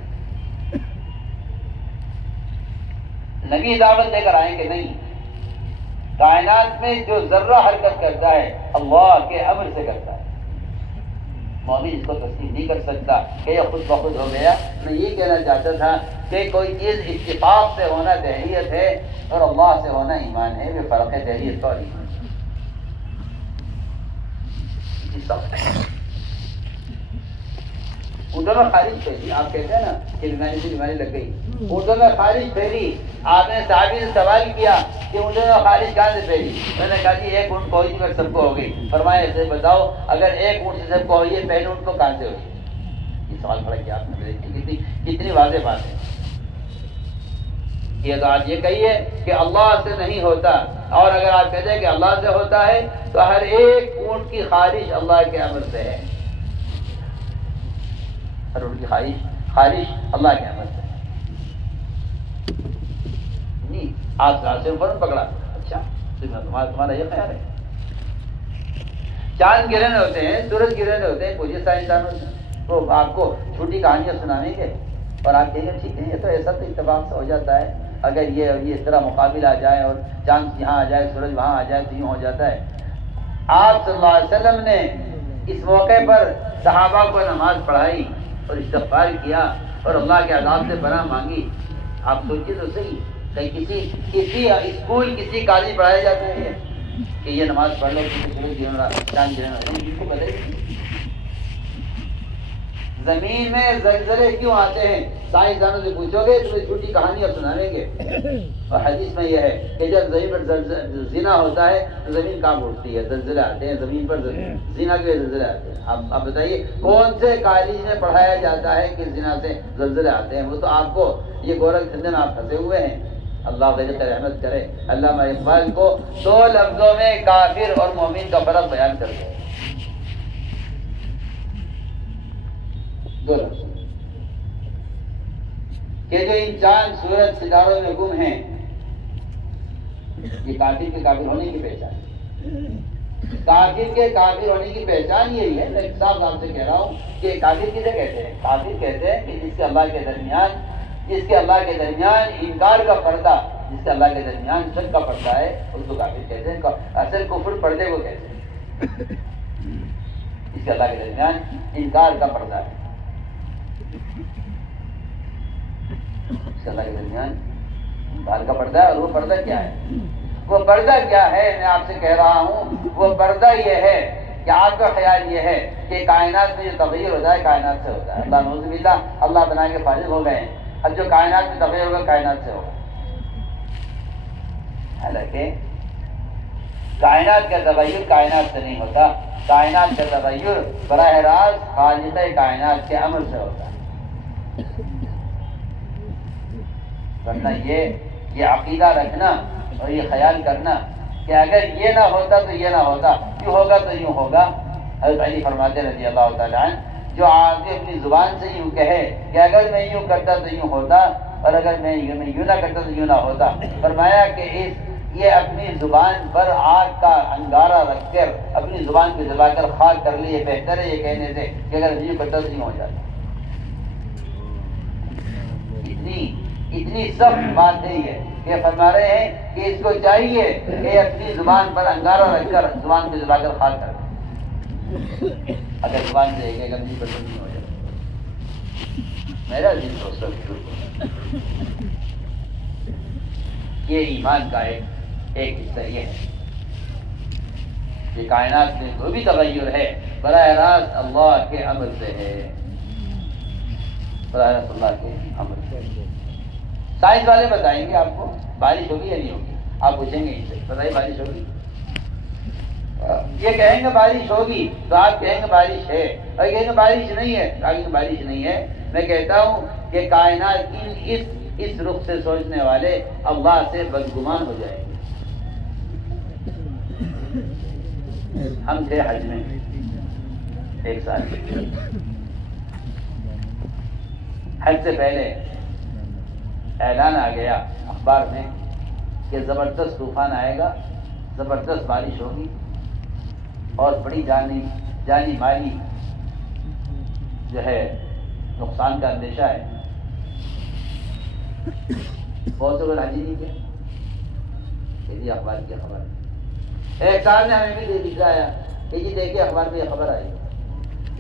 نبی دعوت لے کر آئیں کہ نہیں، کائنات میں جو ذرہ حرکت کرتا ہے اللہ کے امر سے کرتا ہے. مومن اس کو تسلیم نہیں کر سکتا کہ یہ خود بخود ہو گیا. میں یہ کہنا چاہتا تھا کہ کوئی چیز اتفاق سے ہونا دہریت ہے اور اللہ سے ہونا ایمان ہے. یہ فرق ہے دہریت کا اور ایمان. وہ دونوں خارج تھے. آپ کہتے ہیں نا کہ بیماری سے بیماری لگ گئی، اونٹوں میں خارش پھیلی. آپ نے صحابی سے سوال کیا کہ اونٹوں میں خارش کہاں سے پھیلی؟ میں نے کہا جی ایک اونٹ کو ہوئی تھی سب کو ہو گئی. فرمایا ایسے بتاؤ اگر ایک اونٹ سے سب کو ہوئی ہے پہلے اونٹ کو کہاں سے ہوئی؟ یہ سوال کھڑا کیا آپ نے. کتنی واضح بات ہے. یہ تو آپ یہ کہیے کہ اللہ سے نہیں ہوتا, اور اگر آپ کہتے ہیں کہ اللہ سے ہوتا ہے تو ہر ایک اونٹ کی خارش اللہ کے امر سے ہے. ہر اونٹ کی خارش اللہ کے امر سے ہے. نہیں آپ سے فوراً پکڑا. اچھا تمہارا یہ خیال ہے. چاند گرہن ہوتے ہیں, سورج گرہن ہوتے ہیں, مجھے سائنسدانوں سے وہ آپ کو جھوٹی کہانیاں سنانے کے, اور آپ کہیں گے ٹھیک ہے یہ تو ایسا تو اتفاق سے ہو جاتا ہے, اگر یہ اس طرح مقابل آ جائے اور چاند یہاں آ جائے سورج وہاں آ جائے تو یوں ہو جاتا ہے. آپ صلی اللہ علیہ وسلم نے اس موقع پر صحابہ کو نماز پڑھائی اور استغفار کیا اور اللہ کے عذاب سے پناہ مانگی. آپ سوچیے تو صحیح, کہیں کسی اسکول کسی کالج پڑھائے جاتے ہیں کہ یہ نماز پڑھ لو چاند گرہن. زمین میں زلزلے کیوں آتے ہیں سائنسدانوں سے پوچھو گے تو جھوٹی کہانیاں سنائیں گے. اور حدیث میں یہ ہے کہ جب زمین پر زنا ہوتا ہے تو زمین کام اٹھتی ہے, زلزلے آتے ہیں زمین پر, زنا کے زلزلے آتے ہیں. آپ بتائیے کون سے کالج میں پڑھایا جاتا ہے کہ زنا سے زلزلے آتے ہیں؟ وہ تو آپ کو یہ گورکھ دھندے میں آپ پھنسے ہوئے ہیں. اللہ غیر رحمت کرے. علامہ اقبال کو 2 لفظوں میں کافر اور مومن کا فرق بیان کر دیا. 2 لفظ کہ جو انسان سورج ستاروں میں گم ہیں یہ کافر کے کافر ہونے کی پہچان ہے. کافر کے کافر ہونے کی پہچان یہی ہے. میں صاحب آپ سے کہہ رہا ہوں کہ کافر کسے کہتے ہیں؟ کافر کہتے ہیں کہ جس کے اللہ کے درمیان انکار کا پردہ, جس کے اللہ کے درمیان شک کا پردہ ہے اس کو کافر کہتے ہیں. اصل کفر پردے کو کہتے ہیں جس کے اللہ کے درمیان انکار کا پردہ ہے. اللہ کے درمیان انکار کا پردہ ہے. اور وہ پردہ کیا ہے؟ وہ پردہ کیا ہے میں آپ سے کہہ رہا ہوں. وہ پردہ یہ ہے کہ آپ کا خیال یہ ہے کہ کائنات میں جو تغیر ہوتا ہے کائنات سے ہوتا ہے. اللہ نعوذ باللہ, اللہ بنا کے فارغ ہو گئے ہیں. اب جو کائنات میں تغیر ہوگا کائنات سے ہوگا. حالانکہ کائنات کا تغیر کائنات سے نہیں ہوتا. کائنات کا تغیر براہ راست خالق کائنات کے امر سے ہوتا ہے. ورنہ یہ عقیدہ رکھنا اور یہ خیال کرنا کہ اگر یہ نہ ہوتا تو یہ نہ ہوتا, یوں ہوگا تو یوں ہوگا. حضرت علی فرماتے رضی اللہ تعالیٰ عنہ, جو آدمی اپنی زبان سے یوں کہے کہ اگر میں یوں کرتا تو یوں ہوتا اور اگر میں یوں نہ کرتا تو یوں نہ ہوتا, فرمایا کہ یہ اپنی زبان پر آگ کا انگارہ رکھ کر اپنی زبان کو جلا کر خاک کر لی. یہ بہتر ہے یہ کہنے سے کہ اگر یوں کرتا تو یوں ہو جاتا. اتنی سخت بات ہے یہ کہ فرما رہے ہیں کہ اس کو چاہیے کہ اپنی زبان پر انگارہ رکھ کر زبان کو جلا کر خاک کر دے. اگر زبان سے ایک گندی پسند نہیں ہو جائے میرا دل تو سب یہ ایمان کا ایک حصہ یہ ہے کہ کائنات میں جو بھی تغیر ہے براہ راست اللہ کے امر سے ہے. براہ راست اللہ کے امر سے. سائنس والے بتائیں گے آپ کو بارش ہوگی یا نہیں ہوگی. آپ پوچھیں گے ان سے بتائیے بارش ہوگی, یہ کہیں گے بارش ہوگی تو آپ کہیں گے بارش ہے, اور کہیں گے بارش نہیں ہے کہیں گے بارش نہیں ہے. میں کہتا ہوں کہ کائنات اس رخ سے سوچنے والے اللہ سے بدگمان ہو جائیں گے. ہم تھے حج میں ایک سال, حج سے پہلے اعلان آ گیا اخبار میں کہ زبردست طوفان آئے گا, زبردست بارش ہوگی اور بڑی جانی مالی جو ہے نقصان کا اندیشہ ہے. بہت سے لوگ حاضر نہیں تھے. یہ اخبار کی خبر ہے. ایک سال نے ہمیں بھی دکھایا کہ جی دیکھیے اخبار میں یہ خبر آئی.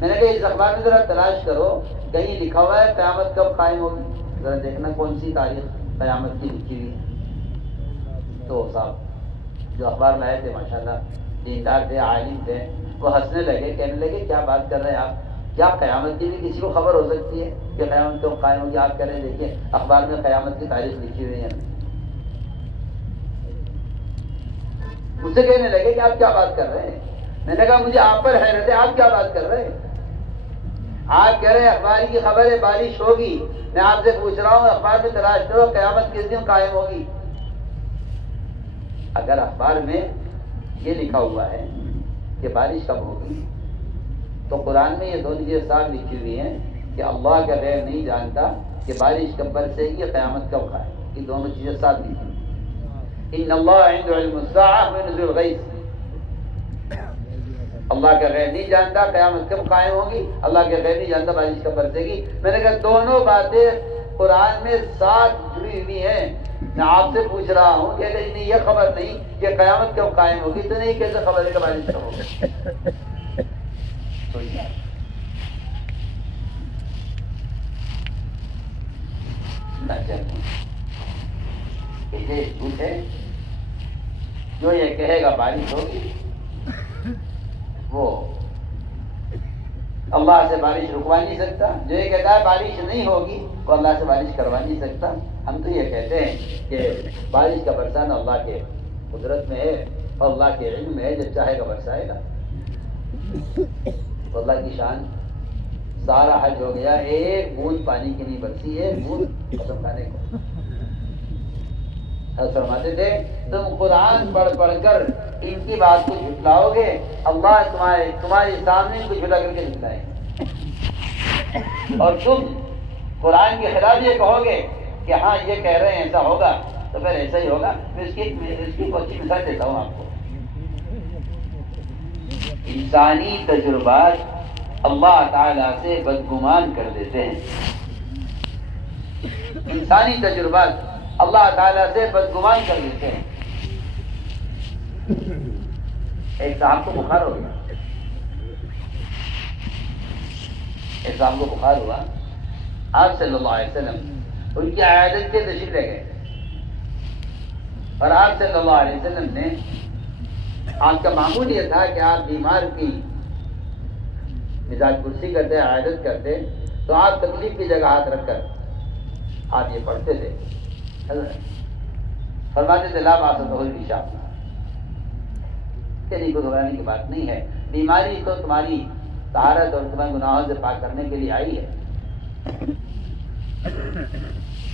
میں نے کہا اس اخبار میں ذرا تلاش کرو کہیں لکھا ہوا ہے قیامت کب قائم ہوگی, ذرا دیکھنا کون سی تاریخ قیامت کی لکھی ہوئی. تو صاحب جو اخبار لائے تھے ماشاءاللہ دیندار تھے, عالم تھے, وہ ہنسنے لگے, کہنے لگے کیا بات کر رہے ہیں آپ, کیا قیامت کی بھی کسی کو خبر ہو سکتی ہے کہ قیامت کیوں قائم ہوگی؟ آپ کہہ رہے ہیں دیکھیے اخبار میں قیامت کی تاریخ لکھی ہوئی ہے. مجھ سے کہنے لگے کہ آپ کیا بات کر رہے ہیں. میں نے کہا مجھے آپ پر حیرت ہے، آپ کیا بات کر رہے ہیں؟ آپ کہہ رہے ہیں اخبار کی خبر ہے بارش ہوگی. میں آپ سے پوچھ رہا ہوں اخبار میں تلاش کرو قیامت کس دن قائم ہوگی. اگر اخبار میں یہ لکھا ہوا ہے کہ بارش کب ہوگی تو قرآن میں یہ دونوں چیزیں صاف لکھی ہوئی ہیں کہ اللہ کا غیر نہیں جانتا کہ بارش کب برسے گی، قیامت کب قائم. یہ دونوں چیزیں صاف لکھی ہوئی. ان اللہ عند علم الساعہ ونزول الغیث. اللہ کا غیر نہیں جانتا قیامت کب قائم ہوگی، اللہ کا غیر نہیں جانتا بارش کب برسے گی. میں نے کہا دونوں باتیں قرآن میں ساتھ جڑی ہوئی ہیں. میں آپ سے پوچھ رہا ہوں کہ نہیں یہ خبر نہیں کہ قیامت کب قائم ہوگی تو نہیں کیسے خبر ہے کہ بارش کب ہوگی؟ یہ جھوٹ ہے. جو یہ کہے گا بارش ہوگی وہ اللہ سے بارش رکوا نہیں سکتا. جو یہ کہتا ہے بارش نہیں ہوگی وہ اللہ سے بارش کروا نہیں سکتا. ہم تو یہ کہتے ہیں کہ بارش کا برسانا اللہ کے قدرت میں ہے اور اللہ کے علم میں ہے، جب چاہے گا برسائے گا. تو اللہ کی شان. سارا حج ہو گیا، ایک بوند پانی کی نہیں برسی، ایک بوند ختم کھانے کو. فرماتے تھے تم قرآن پڑھ پڑھ کر ان کی بات کو جھٹلاؤ گے، اللہ تمہارے سامنے ان کو جھٹلا کر کے جھٹلائیں گے. اور تم قرآن کے خلاف یہ کہو گے کہ ہاں یہ کہہ رہے ہیں ایسا ہوگا تو پھر ایسا ہی ہوگا. میں اس کی اچھی مثال دیتا ہوں آپ کو. انسانی تجربات اللہ تعالیٰ سے بدگمان کر دیتے ہیں. انسانی تجربات اللہ تعالیٰ سے بدگمان کر دیتے ہیں. ایک صاحب کو بخار ہو گیا، ایک صاحب کو بخار ہوا. آپ صلی اللہ علیہ وسلم ان کی عیادت کے تشریف لے گئے اور آپ صلی اللہ علیہ وسلم نے، آپ کا معمول یہ تھا کہ آپ بیمار کی مزاج پرسی کرتے، عیادت کرتے تو آپ تکلیف کی جگہ ہاتھ رکھ کر آپ یہ پڑھتے تھے. فرماتے تھے لا باس بالعشاء، کہ نہیں کوئی گھبرانے کی بات نہیں ہے، بیماری تو تمہاری طہارت اور تمہیں گناہوں سے پاک کرنے کے لیے آئی ہے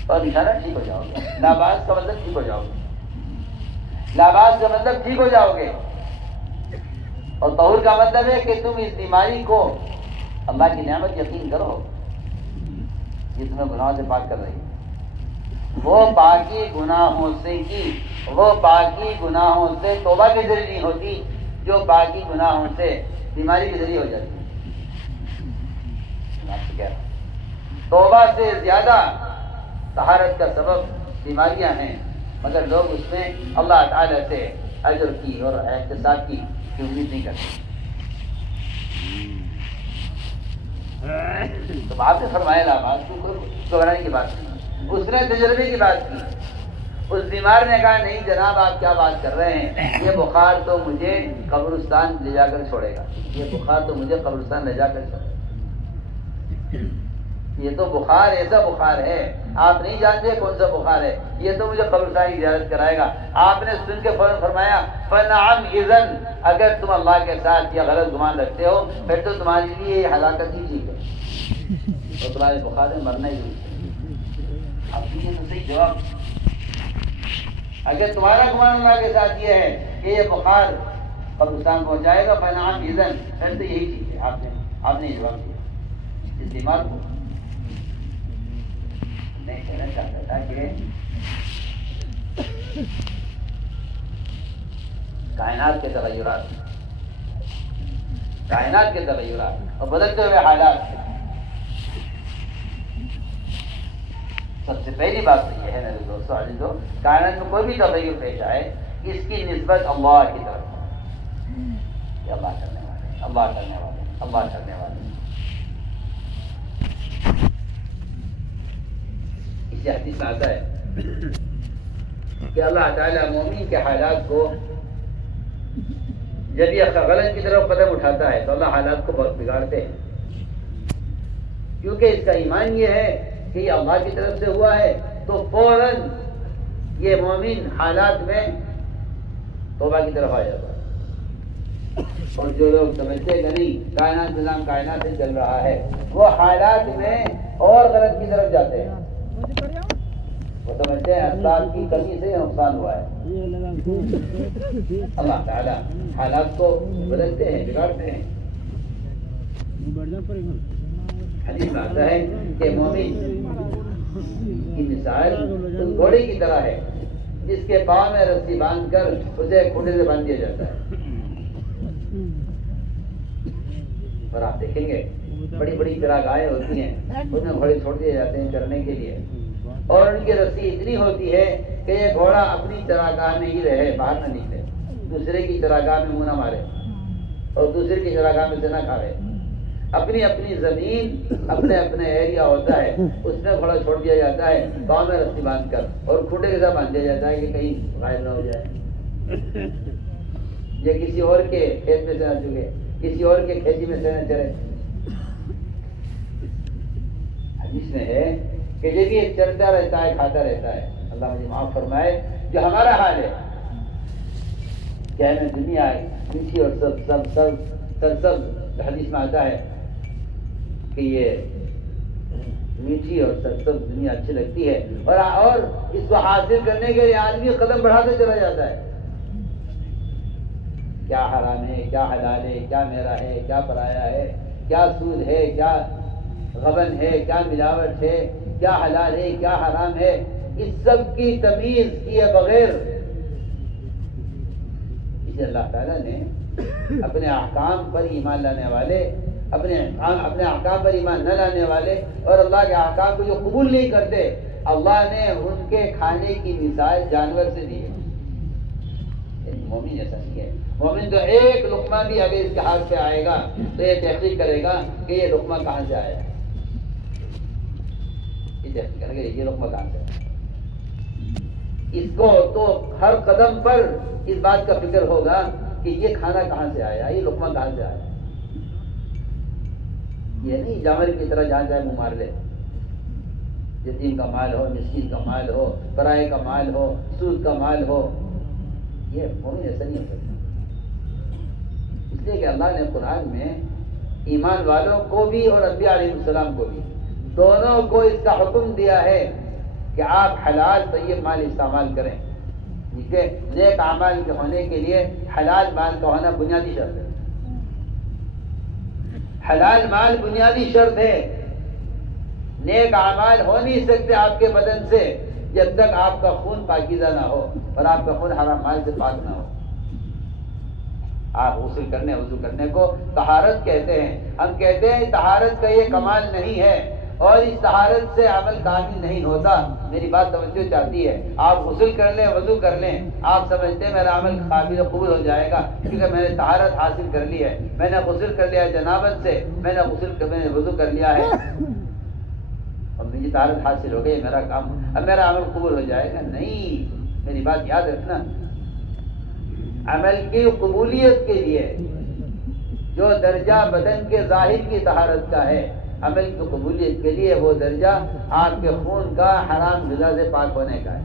اور انشاءاللہ ٹھیک ہو جاؤ گے. لاباس کا مطلب ٹھیک ہو جاؤ گے. لاباس کا مطلب ٹھیک ہو جاؤ گے. اور طہور کا مطلب ہے کہ تم اس بیماری کو اللہ کی نعمت یقین کرو یہ تمہیں گناہوں سے پاک کر رہی ہے. وہ باقی گناہوں سے توبہ کے ذریعے نہیں ہوتی جو باقی گناہوں سے بیماری کے ذریعے ہو جاتی ہے. توبہ سے زیادہ طہارت کا سبب بیماریاں ہیں، مگر لوگ اس میں اللہ تعالی سے اجر کی اور احتساب کی امید نہیں کرتے. تو آپ نے فرمایا لا بات کوئی گھبرانے کی بات نہیں. اس نے تجربے کی بات کی. اس بیمار نے کہا نہیں جناب آپ کیا بات کر رہے ہیں، یہ بخار تو مجھے قبرستان لے جا کر چھوڑے گا، یہ بخار تو مجھے قبرستان لے جا کر چھوڑے گا. یہ تو بخار ایسا بخار ہے آپ نہیں جانتے کون سا بخار ہے، یہ تو مجھے قبرستان کی زیارت کرائے گا. آپ نے سن کے فوراً فرمایا فنعم اذن، اگر تم اللہ کے ساتھ یہ غلط گمان رکھتے ہو پھر تو تمہارے لیے یہ ہلاکت ہی ٹھیک ہے اور تمہارے بخار میں مرنا ہی ضرور ہے. اب یہ تو صحیح جواب. اگر تمہارا گمان اللہ کے ساتھ یہ ہے کہ یہ بخار قبرستان پہنچائے گا فنعم اذن، پھر تو یہی چیز ہے. آپ نے یہ جواب دیا. اس بیمار کو میں کہنا چاہتا تھا کہ کائنات کے تغیرات اور بدلتے ہوئے حالات، سب سے پہلی بات تو یہ ہے میرے دوستوں عزیزو، کائنات میں کوئی بھی تغیر پیش آئے اس کی نسبت اللہ کی طرف. یہ اللہ کرنے والے. اسی حدیث میں آتا ہے کہ اللہ تعالیٰ مومن کے حالات کو جب یہ غلط کی طرف قدم اٹھاتا ہے تو اللہ حالات کو بہت بگاڑتے ہیں. کیونکہ اس کا ایمان یہ ہے کہ یہ اللہ کی طرف سے ہوا ہے، تو فوراً یہ مومن حالات میں توبہ کی طرف آ جاتا ہے۔ اور جو لوگ سمجھتے کہ نہیں کائنات نظام کائنات سے چل رہا ہے، وہ حالات میں اور غلط کی طرف جاتے ہیں۔ وہ سمجھتے ہیں اسباب کی کمی سے نقصان ہوا ہے۔ اللہ تعالیٰ حالات کو بدلتے ہیں، بگاڑتے ہیں۔ حدیث میں آتا ہے کہ مومن کی مثال اس گھوڑے کی طرح ہے جس کے پاؤں میں رسی باندھ کر اسے کھوٹے سے باندھ دیا جاتا ہے۔ اور آپ دیکھیں گے بڑی بڑی چراگاہیں ہوتی ہیں، اس میں گھوڑے چھوڑ دیے جاتے ہیں چرنے کے لیے، اور ان کی رسی اتنی ہوتی ہے کہ یہ گھوڑا اپنی چراگاہ میں ہی رہے، باہر نہ نکلے، دوسرے کی چراگاہ میں منہ نہ مارے اور دوسرے کی چراگاہ میں سے نہ کھاوے۔ اپنی اپنی زمین اپنے اپنے ایریا ہوتا ہے، اس میں گھوڑا چھوڑ دیا جاتا ہے پاؤں میں رسی باندھ کر، اور کھوٹے کے ساتھ باندھ دیا جاتا ہے کہ کہیں غائب نہ ہو جائے، یا کسی اور کے کھیت میں سے نہ چگے، کسی اور کے کھیتی میں سے نہ چرے۔ حدیث میں ہے کہ جب یہ چلتا رہتا ہے کھاتا رہتا ہے، اللہ مجھے معاف فرمائے، جو ہمارا حال ہے کہ ہمیں دنیا میٹھی اور سرسبز، حدیث میں آتا ہے کہ یہ میٹھی اور سرسبز دنیا اچھی لگتی ہے، اور اس کو حاصل کرنے کے لیے آدمی قدم بڑھاتے چلا جاتا ہے، کیا حرام ہے، کیا حلال ہے، کیا میرا ہے، کیا پرایا ہے، کیا سود ہے، کیا غبن ہے، کیا ملاوٹ ہے، کیا حلال ہے، کیا حرام ہے، اس سب کی تمیز کیے بغیر اسے اللہ تعالیٰ نے اپنے احکام پر ایمان لانے والے، اپنے احکام پر ایمان نہ لانے والے اور اللہ کے احکام کو جو قبول نہیں کرتے، اللہ نے ان کے کھانے کی مثال جانور سے دی ہے۔ مومن ایسا نہیں ہے، مومن تو ایک لقمہ بھی اگر اس کے ہاتھ سے آئے گا تو یہ تحقیق کرے گا کہ یہ لقمہ کہاں سے آیا ہے، یہ تحقیق کرے گا یہ لقمہ کہاں سے آیا۔ اس کو تو ہر قدم پر اس بات کا فکر ہوگا کہ یہ کھانا کہاں سے آیا، یہ لقمہ کہاں سے آیا۔ یہ نہیں جانور کی طرح جہاں جائے منہ مار لے، یتیم کا مال ہو، مسکین کا مال ہو، پرائے کا مال ہو، سود کا مال ہو، یہ مومن ایسا نہیں ہو سکتا۔ اس لیے کہ اللہ نے قرآن میں ایمان والوں کو بھی اور انبیاء علیہ السلام کو بھی دونوں کو اس کا حکم دیا ہے کہ آپ حلال طیب مال استعمال کریں، ٹھیک ہے۔ نیک اعمال کے ہونے کے لیے حلال مال کا ہونا بنیادی شرط ہے، حلال مال بنیادی شرط ہے۔ نیک اعمال ہو نہیں سکتے آپ کے بدن سے جب تک آپ کا خون پاکیزہ نہ ہو اور آپ کا خون حرام مال سے پاک نہ ہو۔ آپ غسل کرنے وضو کرنے کو طہارت کہتے ہیں، ہم کہتے ہیں طہارت کا یہ کمال نہیں ہے اور اس طہارت سے عمل کامل نہیں ہوتا۔ میری بات توجہ چاہتی ہے، آپ غسل کر لیں وضو کر لیں، آپ سمجھتے ہیں میرا عمل قابل قبول ہو جائے گا کیونکہ میں نے طہارت حاصل کر لی ہے، میں نے غسل کر لیا جنابت سے، میں نے وضو کر لیا ہے اور مجھے طہارت حاصل ہو گئی، میرا کام اب میرا عمل قبول ہو جائے گا۔ نہیں، میری بات یاد رکھنا، عمل کی قبولیت کے لیے جو درجہ بدن کے ظاہر کی طہارت کا ہے، عمل کی قبولیت کے لیے وہ درجہ آپ کے خون کا حرام غذا سے پاک ہونے کا ہے۔